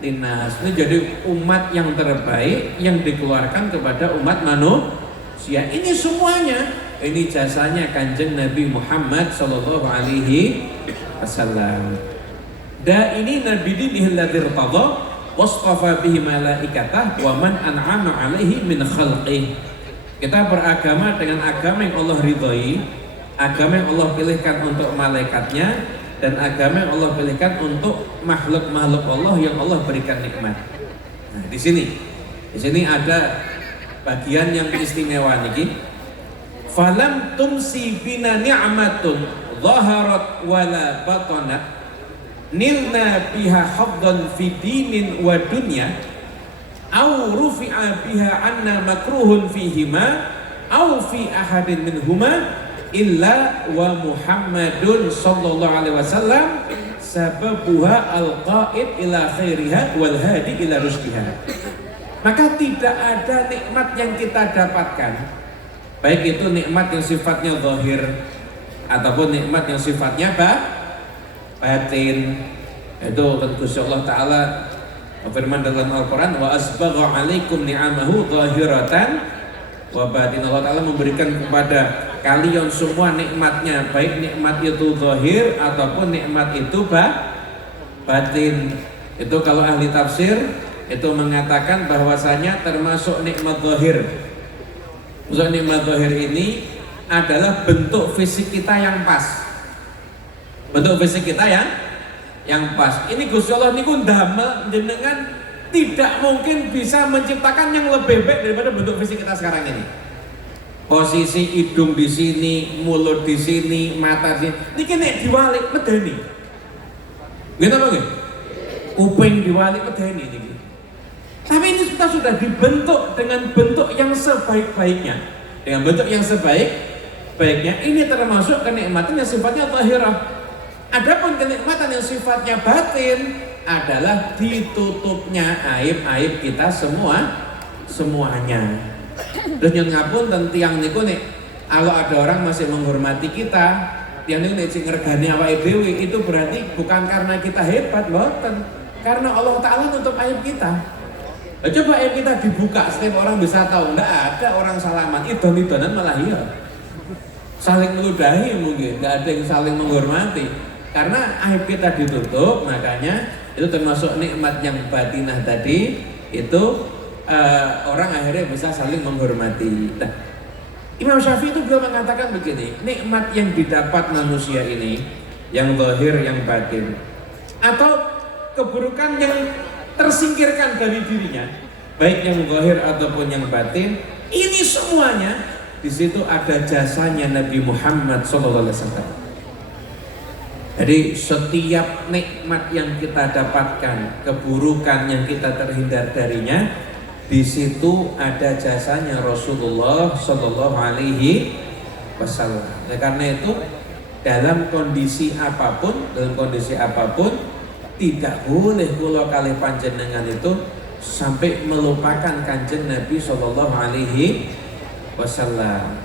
linnas. Ini jadi umat yang terbaik yang dikeluarkan kepada umat manusia. Ini semuanya, ini jasanya Kanjeng Nabi Muhammad sallallahu alaihi wasallam. Da ini nabi dinihi alladzi irtadha wasfafa bihi malaikatah wa man an'ama alaihi min khalqih. Kita beragama dengan agama yang Allah ridhoi, agama yang Allah pilihkan untuk malaikatnya, dan agama yang Allah pilihkan untuk makhluk-makhluk Allah yang Allah berikan nikmat. Nah, di sini ada bagian yang istimewa niki. Falam tumsi bina ni'matun zaharat wala batanat nilna biha haddan fi dinin wa dunya aw rufi'a biha anna makruhun fihima aw fi ahadin minhuma illa wa Muhammadun sallallahu alaihi wasallam sababuha al-qa'id ila khairiha wal hadi ila rusdiha. Maka tidak ada nikmat yang kita dapatkan, baik itu nikmat yang sifatnya zahir ataupun nikmat yang sifatnya batin. Itu tentu Allah Ta'ala firman dalam Al-Quran, wa asbagha alaikum ni'amahu zahiratan wa batin. Allah Ta'ala memberikan kepada kalian semua nikmatnya, baik nikmat itu zahir ataupun nikmat itu batin. Itu kalau ahli tafsir itu mengatakan bahwasanya termasuk nikmat zahir. Maksud nikmat zahir ini adalah bentuk fisik kita yang pas. Bentuk fisik kita yang pas. Ini Gusti Allah niku ndamel jenengan tidak mungkin bisa menciptakan yang lebih baik daripada bentuk fisik kita sekarang ini. Posisi hidung di sini, mulut di sini, mata di sini. Niki nek diwalik medeni. Nggih napa nggih? Kuping diwalik medeni niki. Tapi ini kita sudah dibentuk dengan bentuk yang sebaik-baiknya. Dengan bentuk yang sebaik-baiknya. Ini termasuk kenikmatan yang sifatnya zahirah. Adapun kenikmatan yang sifatnya batin adalah ditutupnya aib-aib kita semuanya. Terus nyun ngapun tiang niku nek kalau ada orang masih menghormati kita, tiang niku nek sing ngregani awake dhewe itu berarti bukan karena kita hebat, mboten. Karena Allah Ta'ala nutup aib kita. Coba aib kita dibuka, setiap orang bisa tahu. Nggak ada orang salaman, idon-idonan malah iya. Saling meludahi mungkin, nggak ada yang saling menghormati. Karena aib kita ditutup, makanya itu termasuk nikmat yang batinah tadi. Itu orang akhirnya bisa saling menghormati. Nah, Imam Syafi'i itu beliau mengatakan begini, nikmat yang didapat manusia ini, yang zahir, yang batin, atau keburukan yang tersingkirkan dari dirinya, baik yang zahir ataupun yang batin, ini semuanya di situ ada jasanya Nabi Muhammad SAW. Jadi setiap nikmat yang kita dapatkan, keburukan yang kita terhindar darinya, di situ ada jasanya Rasulullah Sallallahu Alaihi Wasallam. Karena itu dalam kondisi apapun, tidak boleh kula kalih panjenengan itu sampai melupakan kanjeng Nabi Sallallahu Alaihi Wasallam.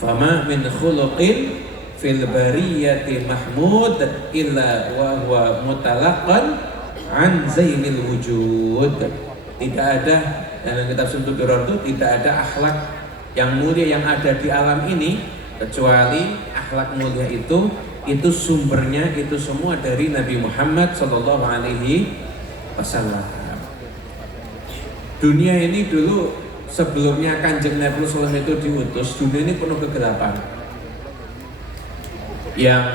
Fama min khuluqin fil bariyati mahmud illa wa huwa mutalaqan an zainil wujud. Tidak ada dalam kitab Sumtul Duror itu tidak ada akhlak yang mulia yang ada di alam ini kecuali akhlak mulia itu sumbernya itu semua dari Nabi Muhammad Sallallahu Alaihi Wasallam. Dunia ini dulu sebelumnya kanjeng Nabi SAW itu diutus, dunia ini penuh kegelapan. Yang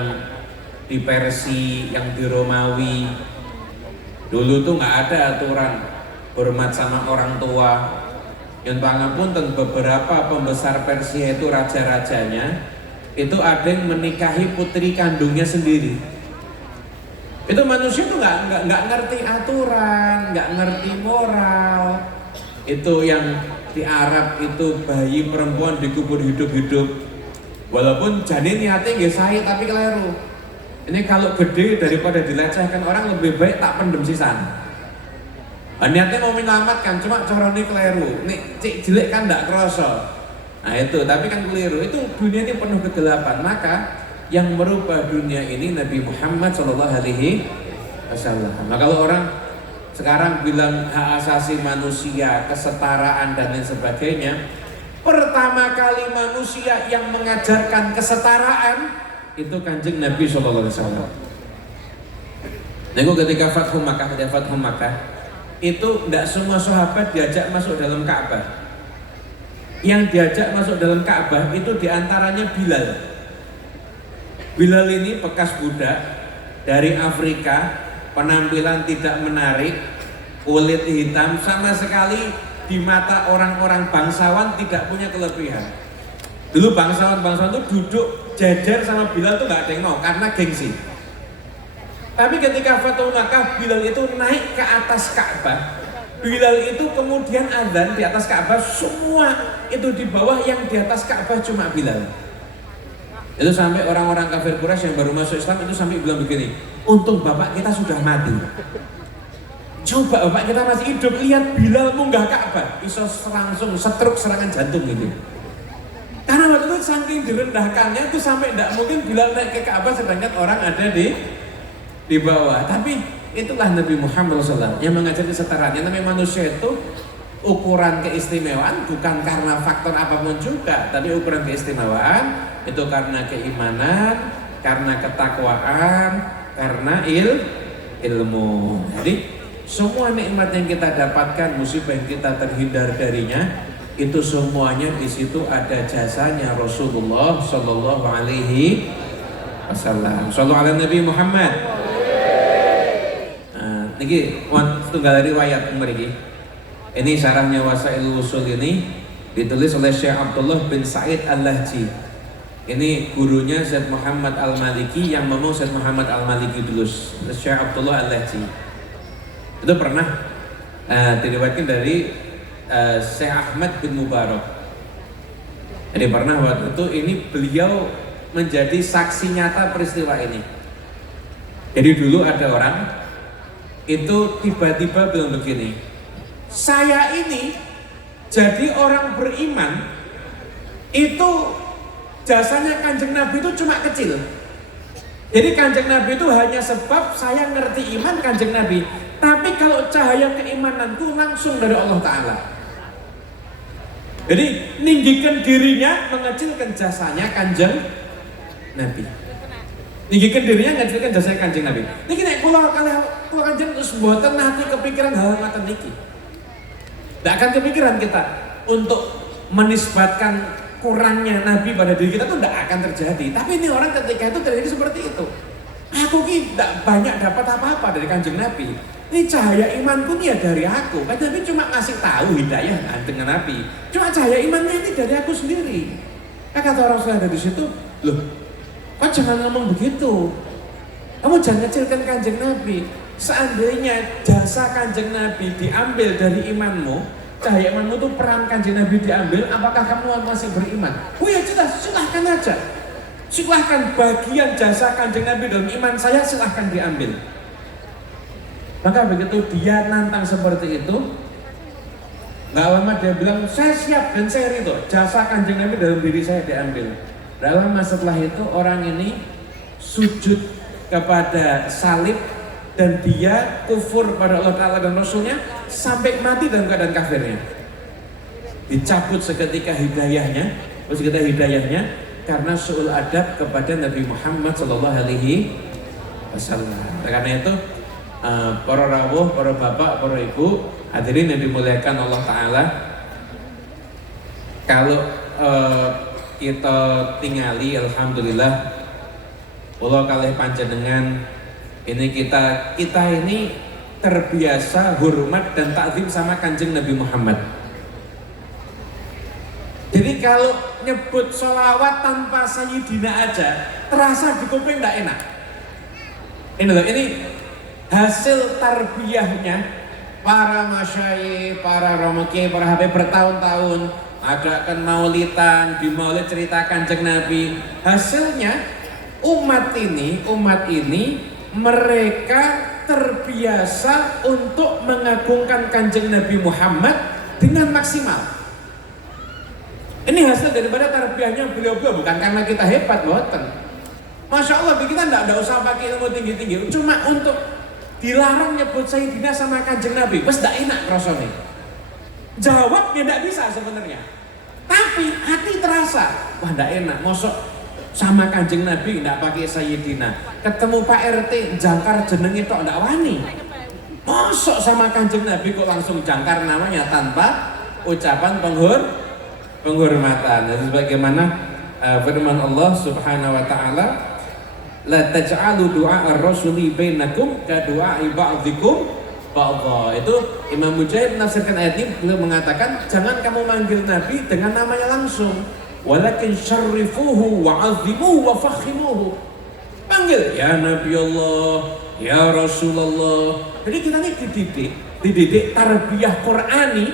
di Persia, yang di Romawi, dulu tuh nggak ada aturan hormat sama orang tua. Yang pangapunten beberapa pembesar Persia itu raja-rajanya itu ada yang menikahi putri kandungnya sendiri. Itu manusia tuh nggak ngerti aturan, nggak ngerti moral. Itu yang di Arab itu bayi perempuan dikubur hidup-hidup. Walaupun janin niatnya nggak sahih tapi keliru. Ini kalau gede daripada dilecehkan orang lebih baik tak pendem sisan. Niatnya mau menyelamatkan, cuma corone keliru. Nih cik jelek kan nggak kerasa. Nah itu, tapi kan keliru. Itu dunia ini penuh kegelapan. Maka yang merubah dunia ini Nabi Muhammad Sallallahu Alaihi Wasallam. Nah kalau orang sekarang bilang hak asasi manusia, kesetaraan dan lain sebagainya, pertama kali manusia yang mengajarkan kesetaraan itu kanjeng Nabi Sallallahu Alaihi Wasallam. Nego ketika Fathu Makkah, itu tidak semua sahabat diajak masuk dalam Ka'bah. Yang diajak masuk dalam Ka'bah itu diantaranya Bilal. Bilal ini bekas budak dari Afrika, penampilan tidak menarik, kulit hitam, sama sekali di mata orang-orang bangsawan tidak punya kelebihan. Dulu bangsawan-bangsawan itu duduk jajar sama Bilal tuh nggak ada yang mau karena gengsi. Tapi ketika Fathu Makkah, Bilal itu naik ke atas Ka'bah. Bilal itu kemudian azan di atas Ka'bah, semua itu di bawah, yang di atas Ka'bah cuma Bilal. Itu sampai orang-orang kafir Quraisy yang baru masuk Islam itu sampai bilang begini, untung bapak kita sudah mati. Coba bapak kita masih hidup, lihat Bilal munggah Ka'bah, iso langsung stroke serangan jantung gitu. Karena waktu itu saking direndahkannya itu sampai tidak mungkin Bilal naik ke Ka'bah sedangkan orang ada di bawah. Tapi itulah Nabi Muhammad SAW yang mengajar kesetaraan. Yang namanya manusia itu ukuran keistimewaan bukan karena faktor apapun juga, tapi ukuran keistimewaan itu karena keimanan, karena ketakwaan, karena ilmu. Jadi semua nikmat yang kita dapatkan, musibah yang kita terhindar darinya, itu semuanya di situ ada jasanya Rasulullah Sallallahu Alaihi Wasallam. Sallallahu ala Nabi Muhammad. niki setunggal riwayat mriki. Ini syarahnya Wasailul Usul ini ditulis oleh Syekh Abdullah bin Sa'id Al-Lahji. Ini gurunya Syekh Muhammad Al-Maliki yang ngomong Syekh Muhammad Al-Maliki dulu, Syekh Abdullah Al-Lahji. Itu pernah diriwayatkan dari Syekh Ahmad bin Mubarak. Jadi pernah waktu itu ini beliau menjadi saksi nyata peristiwa ini. Jadi dulu ada orang itu tiba-tiba bilang begini, saya ini jadi orang beriman itu jasanya Kanjeng Nabi itu cuma kecil. Jadi Kanjeng Nabi itu hanya sebab saya ngerti iman Kanjeng Nabi. Tapi kalau cahaya keimananku langsung dari Allah Ta'ala. Jadi ninggikan dirinya mengecilkan jasanya Kanjeng Nabi. Ninggikan dirinya mengecilkan jasanya Kanjeng Nabi. Niki nek kula Kanjeng terus mboten nate kepikiran hal ngoten niki. Tidak akan kepikiran kita untuk menisbatkan kurangnya Nabi pada diri kita itu tidak akan terjadi. Tapi ini orang ketika itu terjadi seperti itu. Aku tidak banyak dapat apa-apa dari Kanjeng Nabi. Ini cahaya imanku ini ya dari aku. Kanjeng Nabi cuma ngasih tahu hidayah dengan Nabi. Cuma cahaya imannya ini dari aku sendiri. Kata orang saya dari situ, loh, kok jangan ngomong begitu. Kamu jangan kecilkan Kanjeng Nabi. Seandainya jasa Kanjeng Nabi diambil dari imanmu, cahaya imanmu itu peran Kanjeng Nabi diambil, apakah kamu masih beriman? Oh ya jelas, silahkan aja. Silahkan bagian jasa Kanjeng Nabi dalam iman saya silahkan diambil. Maka begitu dia nantang seperti itu, gak lama dia bilang, saya siap dan saya ridho, jasa Kanjeng Nabi dalam diri saya diambil. Gak lama setelah itu orang ini sujud kepada salib dan dia kufur pada Allah Ta'ala dan Rasulnya sampai mati dalam keadaan kafirnya. Dicabut seketika hidayahnya karena su'ul adab kepada Nabi Muhammad Sallallahu Alaihi Wasallam. Karena itu para rawuh, para bapak, para ibu, hadirin yang dimuliakan Allah Ta'ala, kalau kita tingali alhamdulillah Allah kalih panjenengan ini kita ini terbiasa hormat dan takzim sama Kanjeng Nabi Muhammad. Jadi kalau nyebut sholawat tanpa sayyidina aja terasa di kuping tidak enak. Ini loh, ini hasil tarbiyahnya para masyayikh, para romoki, para habib bertahun-tahun adakan maulidan, di maulid cerita Kanjeng Nabi. Hasilnya umat ini mereka terbiasa untuk mengagungkan Kanjeng Nabi Muhammad dengan maksimal. Ini hasil daripada tarbiyahnya beliau-beliau, bukan karena kita hebat, boten. Masya Allah, kita tidak usah pakai ilmu tinggi-tinggi, cuma untuk dilarang nyebut Sayyidina sama Kanjeng Nabi, pas tidak enak rasanya. Jawabnya tidak bisa sebenarnya, tapi hati terasa, wah tidak enak, mosok sama Kanjeng Nabi tidak pakai Sayyidina, ketemu Pak RT jangkar jeneng itu tidak wani, mosok sama Kanjeng Nabi kok langsung jangkar namanya tanpa ucapan penghormatan. Jadi sebagaimana firman Allah Subhanahu wa taala, la taj'alu du'a ar-rasuli bainakum ka du'a'i ba'dzikum ba'dha. Itu Imam Mujahid menafsirkan ayat ini, beliau mengatakan jangan kamu manggil Nabi dengan namanya langsung, walakin syarrifuhu wa'azimuhu wa fakhimuhu. Panggil ya Nabi Allah, ya Rasulullah. Jadi kita ini dididik tarbiyah Qur'ani.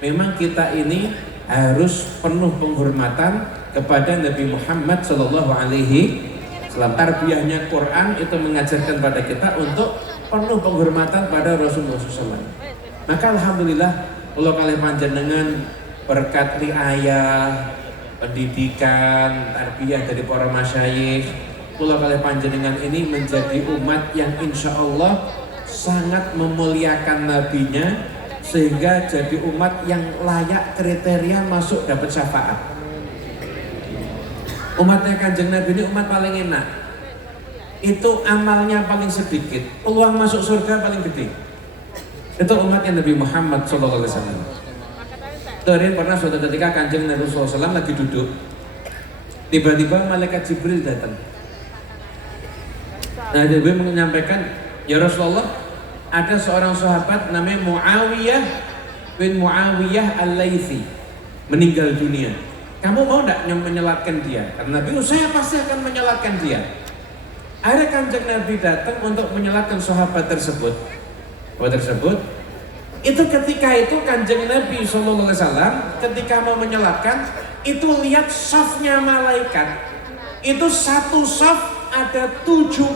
Memang kita ini harus penuh penghormatan kepada Nabi Muhammad Sallallahu Alaihi Wasallam. Tarbiyahnya Quran itu mengajarkan pada kita untuk penuh penghormatan pada Rasulullah SAW. Maka alhamdulillah Allah kalih panjenengan berkat riayah, pendidikan, tarbiyah dari para masyayikh, kula kalih panjenengan ini menjadi umat yang insya Allah sangat memuliakan nabinya, sehingga jadi umat yang layak kriteria masuk dapat syafaat. Umatnya Kanjeng Nabi ini umat paling enak, itu amalnya paling sedikit, peluang masuk surga paling gede. Itu umatnya Nabi Muhammad SAW. Tadi pernah suatu ketika Kanjeng Nabi SAW lagi duduk, tiba-tiba malaikat Jibril datang. Nah, Jibril menyampaikan, ya Rasulullah, ada seorang sahabat namanya Muawiyah bin Muawiyah Al-Laythi meninggal dunia. Kamu mau tidak menyelatkan dia? Karena Nabi, saya pasti akan menyelatkan dia. Akhirnya Kanjeng Nabi datang untuk menyelatkan sahabat tersebut. Itu ketika itu Kanjeng Nabi SAW ketika mau menyelatkan itu lihat safnya malaikat. Itu satu saf ada 70.000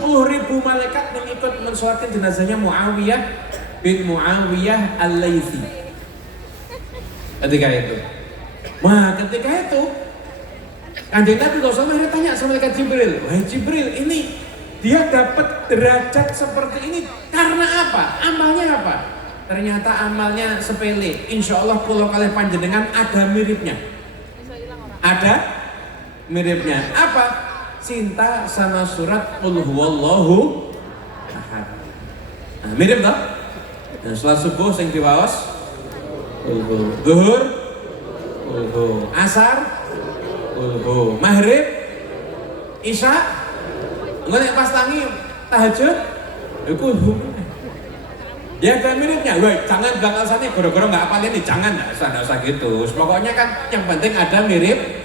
malaikat yang ikut mensolatkan jenazahnya Muawiyah bin Muawiyah Al-Laythi. Ketika itu Kanjeng Nabi SAW tanya sama malaikat Jibril, wahai Jibril, ini dia dapat derajat seperti ini karena apa? Amalnya apa? Ternyata amalnya sepele. Insya Allah kalau kalian panjenengan ada miripnya. Ada miripnya. Apa? Cinta sama surat Qul huwallahu ahad. Nah, mirip toh? Nah, salat subuh sing diwaos zuhur, asar, maghrib, isya, enggak pas tangi tahajud, iku ya ada miripnya. Woi, jangan bakal sana goro-goro nggak apalin nih, jangan nggak usah gitu. Pokoknya kan yang penting ada mirip.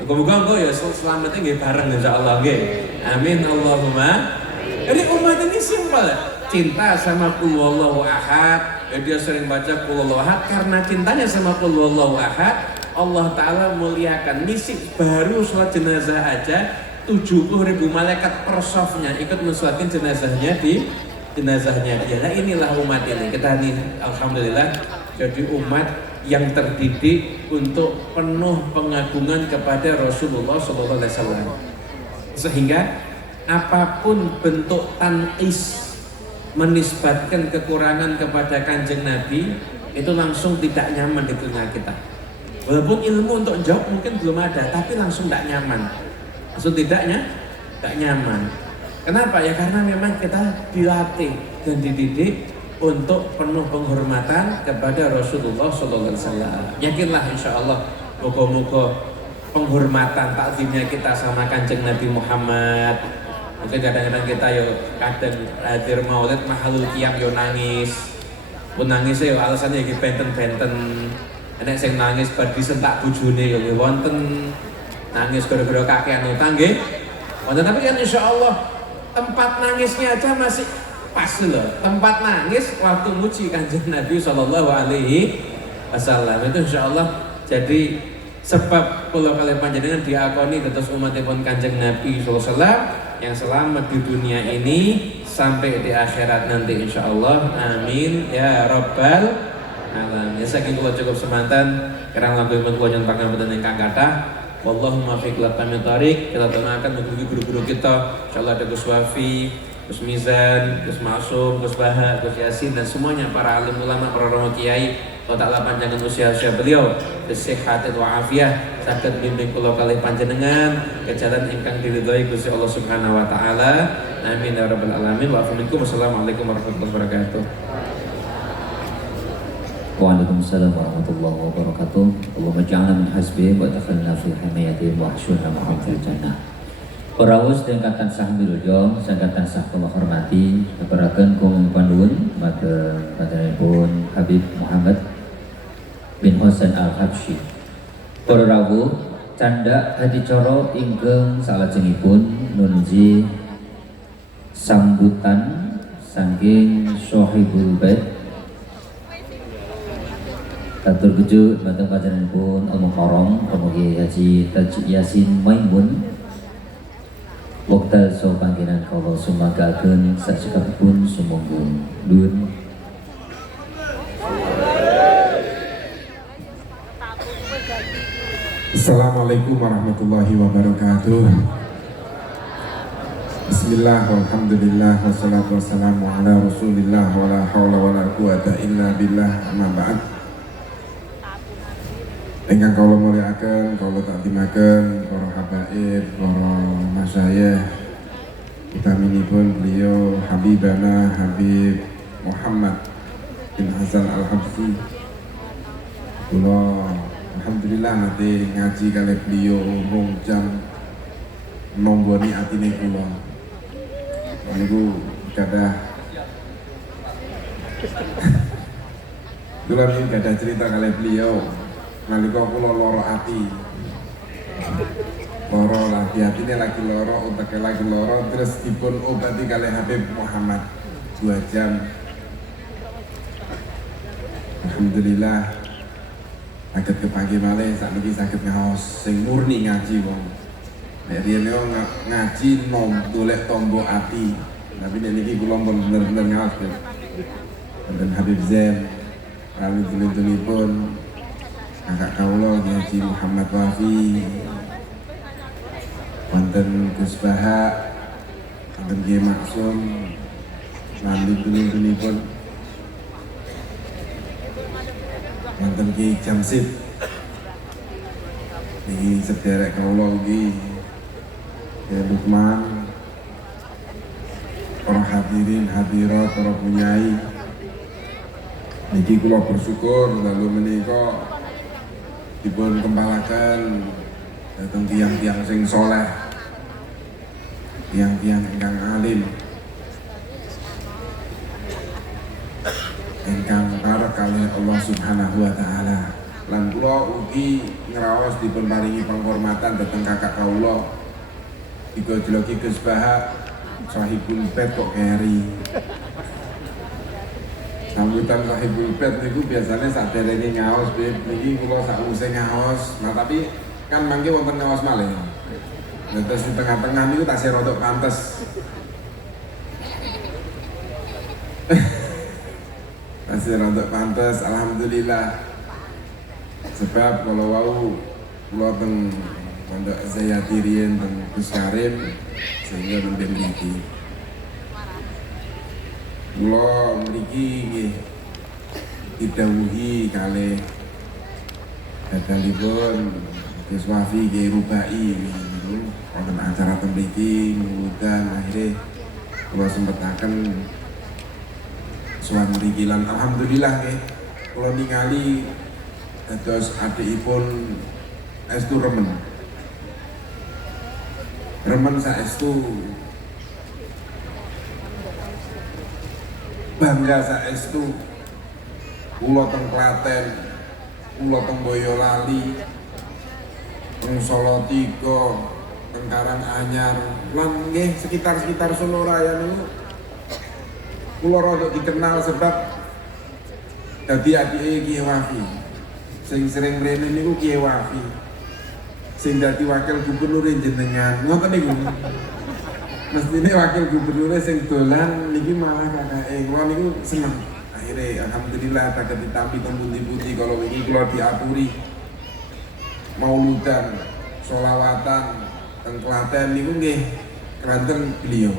Moga-moga engko ya selamatnya nggih bareng insyaallah nggih. Amin Allahumma. Jadi umat ini simpel, cinta sama Qul huwallahu ahad. Dia sering baca Qul huwallahu ahad karena cintanya sama Qul huwallahu ahad. Allah Ta'ala muliakan. Misi baru sholat jenazah aja 70.000 malaikat per safnya ikut mensolatkan jenazahnya dia. Nah, inilah umat ini. Kita nih alhamdulillah jadi umat yang terdidik untuk penuh pengagungan kepada Rasulullah SAW. Sehingga apapun bentuk tanis menisbatkan kekurangan kepada Kanjeng Nabi itu langsung tidak nyaman di telinga kita. Walaupun ilmu untuk jawab mungkin belum ada, tapi langsung tidak nyaman. Langsung tidak nyaman. Kenapa? Ya karena memang kita dilatih dan dididik untuk penuh penghormatan kepada Rasulullah SAW. Yakinlah insya Allah, moga-moga penghormatan takzimnya kita sama Kanjeng Nabi Muhammad. Mungkin kadang-kadang kita kadang hadir maulid mahalul qiyam nangis. Pun nangis alasannya benten-benten. Enek sing nangis bar disentak bojone wonten. Nangis gara-gara kakean utang nggih. Wonten, tapi kan insyaallah tempat nangisnya aja masih pas loh. Tempat nangis waktu muji Kanjeng Nabi sallallahu alaihi wasallam itu insyaallah jadi sebab kula kalian panjenengan diakoni terus umatipun Kanjeng Nabi sallallahu alaihi wasallam yang selamat di dunia ini sampai di akhirat nanti insyaallah. Amin ya rabbal alamin. Ya saking kula cukup semanten kirang langkung kula nyen pangapunten ingkang kathah. Wallahumma fiq laqami tarik. Kita doakan mugi guru-guru kita insyaallah ada Gus Wafi, Gus Mizan, Gus Masum, Gus Baha, Gus Yasin dan semuanya para alim ulama, para romo kiai. Allah Ta'ala panjangkan usia beliau kesehatan wa afiyah saged bimbing kula kalih panjenengan ke jalan ingkang diridhoi Gusti Allah Subhanahu wa taala. Amin ya rabbal alamin. Wa assalamualaikum warahmatullahi wabarakatuh. Waalaikumsalam warahmatullahi wabarakatuh. Allahumma ja'alna min hasbi wa adkhilna fi himayati wa ahsyurna ma'hum fil jannah. Perawus tingkatan sah wilujeng sangkatan sah kula hormati keparaken kung panuwun matur panjenenganipun Habib Muhammad bin Hasan Al-Habsyi. Para rawuh candhak hadicara ingkang salajengipun nunji sambutan saking Sohibul Bait. Katur keju dhateng panjenenganipun Al-Mukarram Mugi Haji Taji Yasin Maimun. Wekdal so panggilan kawula sumanggaken saksekapipun sumangga nuwun. Assalamualaikum warahmatullahi wabarakatuh. Bismillah walhamdulillah wassalatu wassalamu ala rasulillah wa la hawla wa la quwata illa billah amma ba'd. Ingkang kawula mulyakaken, kawula takdimaken para habaib, para masyayikh, utaminipun beliau Habibana Habib Muhammad bin Hasan Al-Habsyi. Kula alhamdulillah nanti ngaji kali beliau rong jam nomboni atine kula. Niku kadah Kula niki gadah cerita kali beliau nalika kula lara ati. Loro lah, atine lagi loro, otaknya lagi loro, terus dipun obati kali Habib Muhammad 2 jam. Alhamdulillah sakit kepagi malih, sakniki sakit ngaos sing murni ngaji wong. Nek riyen ngaji golek tombo ati. Tapi nek niki kula bener-bener ngaos. Dan Habib Zain kami dulu-dulipun kakak kawula Haji Muhammad Wafi, wonten Gus Baha, wonten Kiai Maksum, lan dulu-dulipun wonten Kiai Jamsid. Niki sederek kawula ugi Kiai Lukman, para hadirin hadirat, para punyai. Niki kula bersyukur lalu menika dipun kembalaken dhateng tiyang-tiyang sing soleh, tiyang-tiyang ingkang alim, ingkang parek kalih Allah Subhanahu wa taala. Lan kula ugi ngraos dipun paringi penghormatan dhateng kakak kawula digojloki Gus Baha sahibul bait kok keri. Sambutan sahibul bait niku biasanya saderenge ngaos, niki kula sakwise ngaos. Nah tapi kan mangke wonten ngaos malih. Terus di tengah-tengah niku tasih rodok pantes. Tasih rodok pantes, alhamdulillah. Sebab kalau wau kula teng pondok Zayati riyen teng Gus Karim sehingga mendem niki. Kula mriki nggih didhawuhi kalih dadalipun Gus Wafi Kiai Rubai niku wonten acara teng mriki ngundang, akhire kula sempetaken sowan mriki lan alhamdulillah nggih kula ningali dados adikipun estu remen saestu bangga saestu. Kula teng Klaten, kula teng Boyolali, teng Solo 3, teng Karanganyar, lan nggih sekitar-sekitar Solo Raya niku kula rada dikenal sebab dadi adike Kiai Wafi. Sing sering mrene niku Kiai Wafi. Sing dadi wakil gubernur jenengan. Ngoten niku. Mestine wakil gubernur sing dolan niki malah kakake kula niku seneng. Akhire alhamdulillah saged ditampi teng pundi-pundi kalau wingi kula diaturi mauludan sholawatan teng Klaten niku nggih keranten beliau.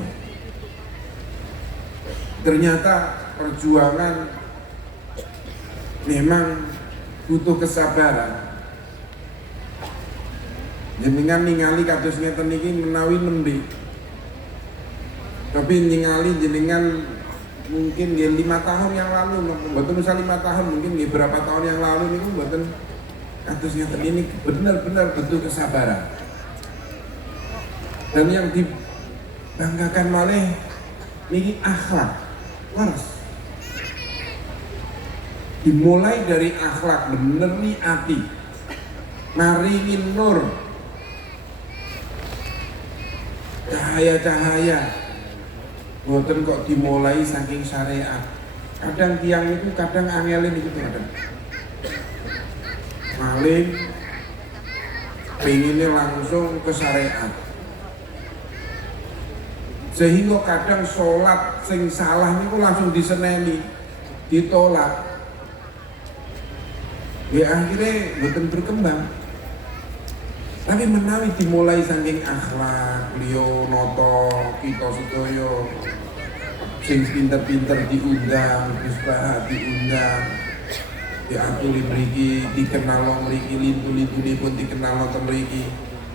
Ternyata perjuangan memang butuh kesabaran. Jenengan ningali kados ngeten niki menawi nembe. Tapi ningali jenengan mungkin 5 tahun yang lalu, mboten usah 5 tahun, mungkin beberapa tahun yang lalu niku mboten kados ngeten ini benar-benar butuh kesabaran. Dan yang dibanggakan malih niki akhlak. Waras. Dimulai dari akhlak bener nih ati. Maringin nur. Cahaya-cahaya. Boten kok dimulai saking syariat. Kadang tiang itu kadang angelin itu kadang. Maling pengennya langsung ke syariat. Sehingga kadang sholat sing salah niku langsung diseneni, ditolak. Ya akhirnya boten berkembang. Tapi menawi dimulai saking akhlak, beliau noto kita sedaya sing pinter-pinter diundang, Gus Baha diundang, diaturi mriki, dikenal mriki, lintu-lintune pun dikenal teng mriki.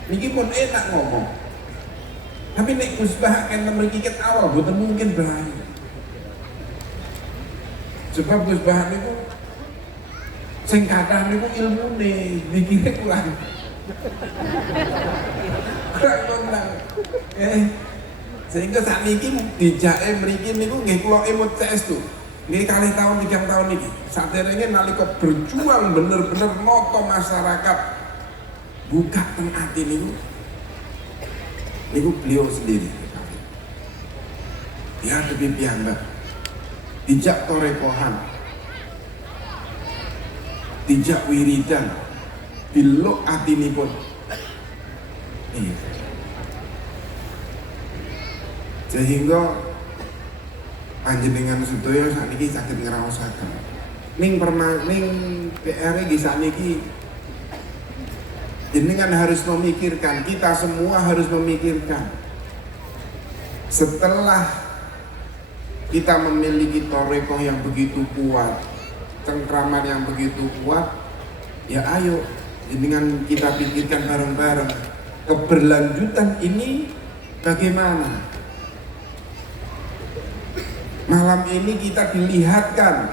Niki pun enak ngomong. Tapi nek Gus Baha enten mriki ket awal boten mungkin berani. Sebab Gus Baha niku sing kathah niku ilmune, mikire kurang. Kurang kondang. Sehingga sakniki dijake mriki niku nggih kula emut saestu. Ini kali tahun 3 tahun ini saderenge nalika berjuang bener-bener noto masyarakat buka teng ati niku beliau sendiri. Ya lebih piyambak dijak torekohan, dijak wiridan, biluk atinipun. Sehingga panjenengan sedaya sakniki saged ngraosaken. Ning PR iki sakniki jenengan harus memikirkan, kita semua harus memikirkan. Setelah kita memiliki torekoh yang begitu kuat, cengkraman yang begitu kuat, ya ayo dengan kita pikirkan bareng-bareng keberlanjutan ini bagaimana. Malam ini kita dilihatkan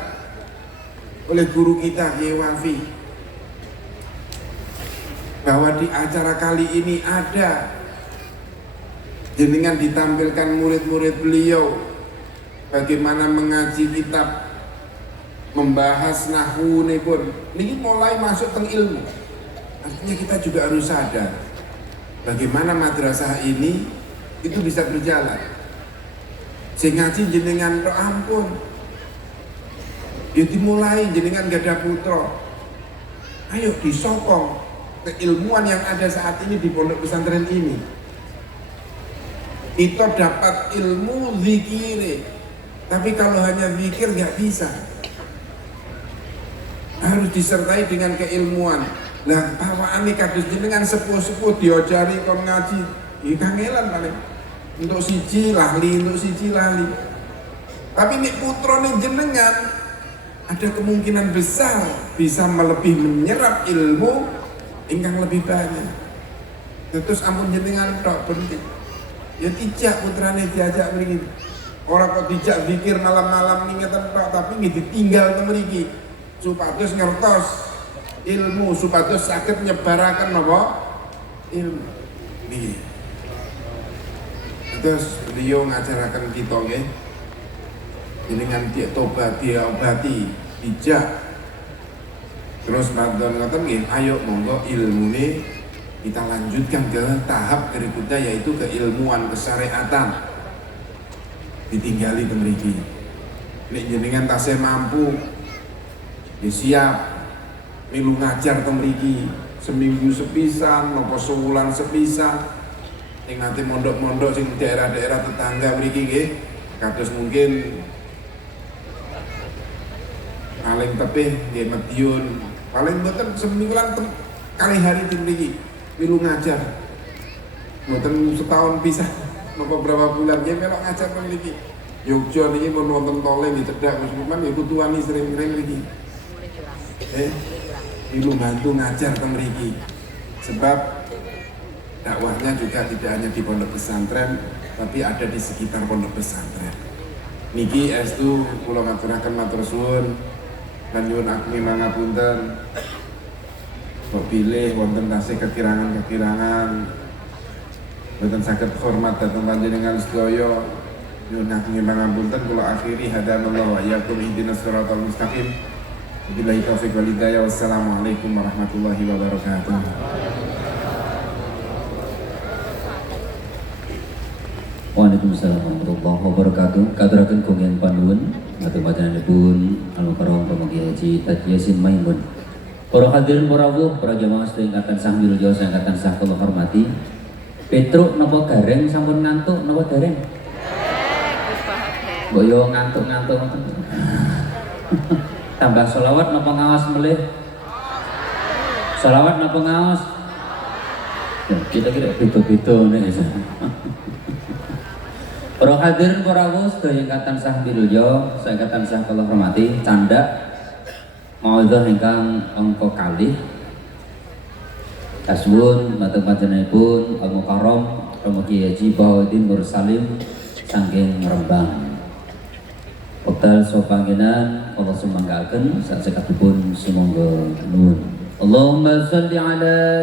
oleh guru kita Kiai Wafi bahwa di acara kali ini ada jenengan ditampilkan murid-murid beliau bagaimana mengaji kitab, membahas nahwu pun ini mulai masuk teng ilmu. Artinya kita juga harus sadar bagaimana madrasah ini itu bisa berjalan. Sing ngaji jenengan tok ampun. Ya dimulai jenengan gak ada putra. Ayo disokong keilmuan yang ada saat ini di pondok pesantren ini. Kita dapat ilmu zikir. Tapi kalau hanya zikir gak bisa. Harus disertai dengan keilmuan. Lah pawakane kados jenengan sepuh-sepuh diajari kon ngaji, iki kangelan paling. Untuk siji lali, untuk siji lali. Tapi nek putrane jenengan ada kemungkinan besar bisa menyerap ilmu ingkang lebih banyak. Terus ampun jenengan tok penting. Ya dijak putrane diajak mriki. Ora kok dijak zikir malam-malam ngeten tok, tapi nggih ditinggal teng mriki. Supados ngertos ilmu, supados saged nyebaraken napa? Ilmu. Nggih. Terus beliau ngajarakan kita nggih. Jenengan dia tobat, dia obati, bijak. Terus mantun ngoten nggih, ayo monggo ilmune kita lanjutkan ke tahap berikutnya yaitu keilmuan kesyariatan. Ditinggali teng mriki. Nek jenengan tasih mampu ya siap milu ngajar teng mriki seminggu sepisan napa sewulan sepisan. Yang nanti mondok-mondok sing daerah-daerah tetangga mriki nggih kados mungkin paling tepih nggih Madiun paling mboten semingguan kali hari di mriki milu ngajar mboten setahun pisah napa berapa bulan nggih melok ngajar teng mriki Yogya niki mun wonten tole nggih cedhak wis kuman ya kudu wani sering-sering mriki milu bantu ngajar teng mriki sebab dakwahnya juga tidak hanya di pondok pesantren, tapi ada di sekitar pondok pesantren. Niki estu kula ngaturaken matur suwun lan nyuwun ageng mangapunten. Kok pilih wonten tasih kekirangan-kekirangan. Boten saged hormat dhateng panjenengan sedaya. Nyuwun ageng mangapunten kula akhiri hadanallahu wa iyyakum ihdinas siratal mustaqim. Billahi taufiq wal hidayah. Wassalamualaikum warahmatullahi wabarakatuh. Waalaikumsalam warahmatullahi wabarakatuh. Katuraken kongeng panuwun ngatur panjenenganipun Al-Mukarram Pemugi Haji Taji Yasin Maimun. Para hadirin para rawuh, para jamaah sedaya ingkang sah wilujeng ingkang sah kula hormati. Petruk napa gareng sampun ngantuk napa dereng? Mbok yo ngantuk-ngantuk ngoten. Tambah selawat napa ngawas melih? Selawat napa ngawas? Ya, kita kira beda-beda nek. Para hadirin para rawuh sedaya ingkang tansah wilujeng, ingkang tansah kula hormati, candhak mawadhah ingkang angka kalih. Kasuwun dhateng panjenenganipun Al-Mukarram Pemugi Haji Bahaudin Nur Salim saking Rembang. Wekdal sopangenan Allah sumanggaken sak sekatipun sumangga nuwun. Allahumma shalli ala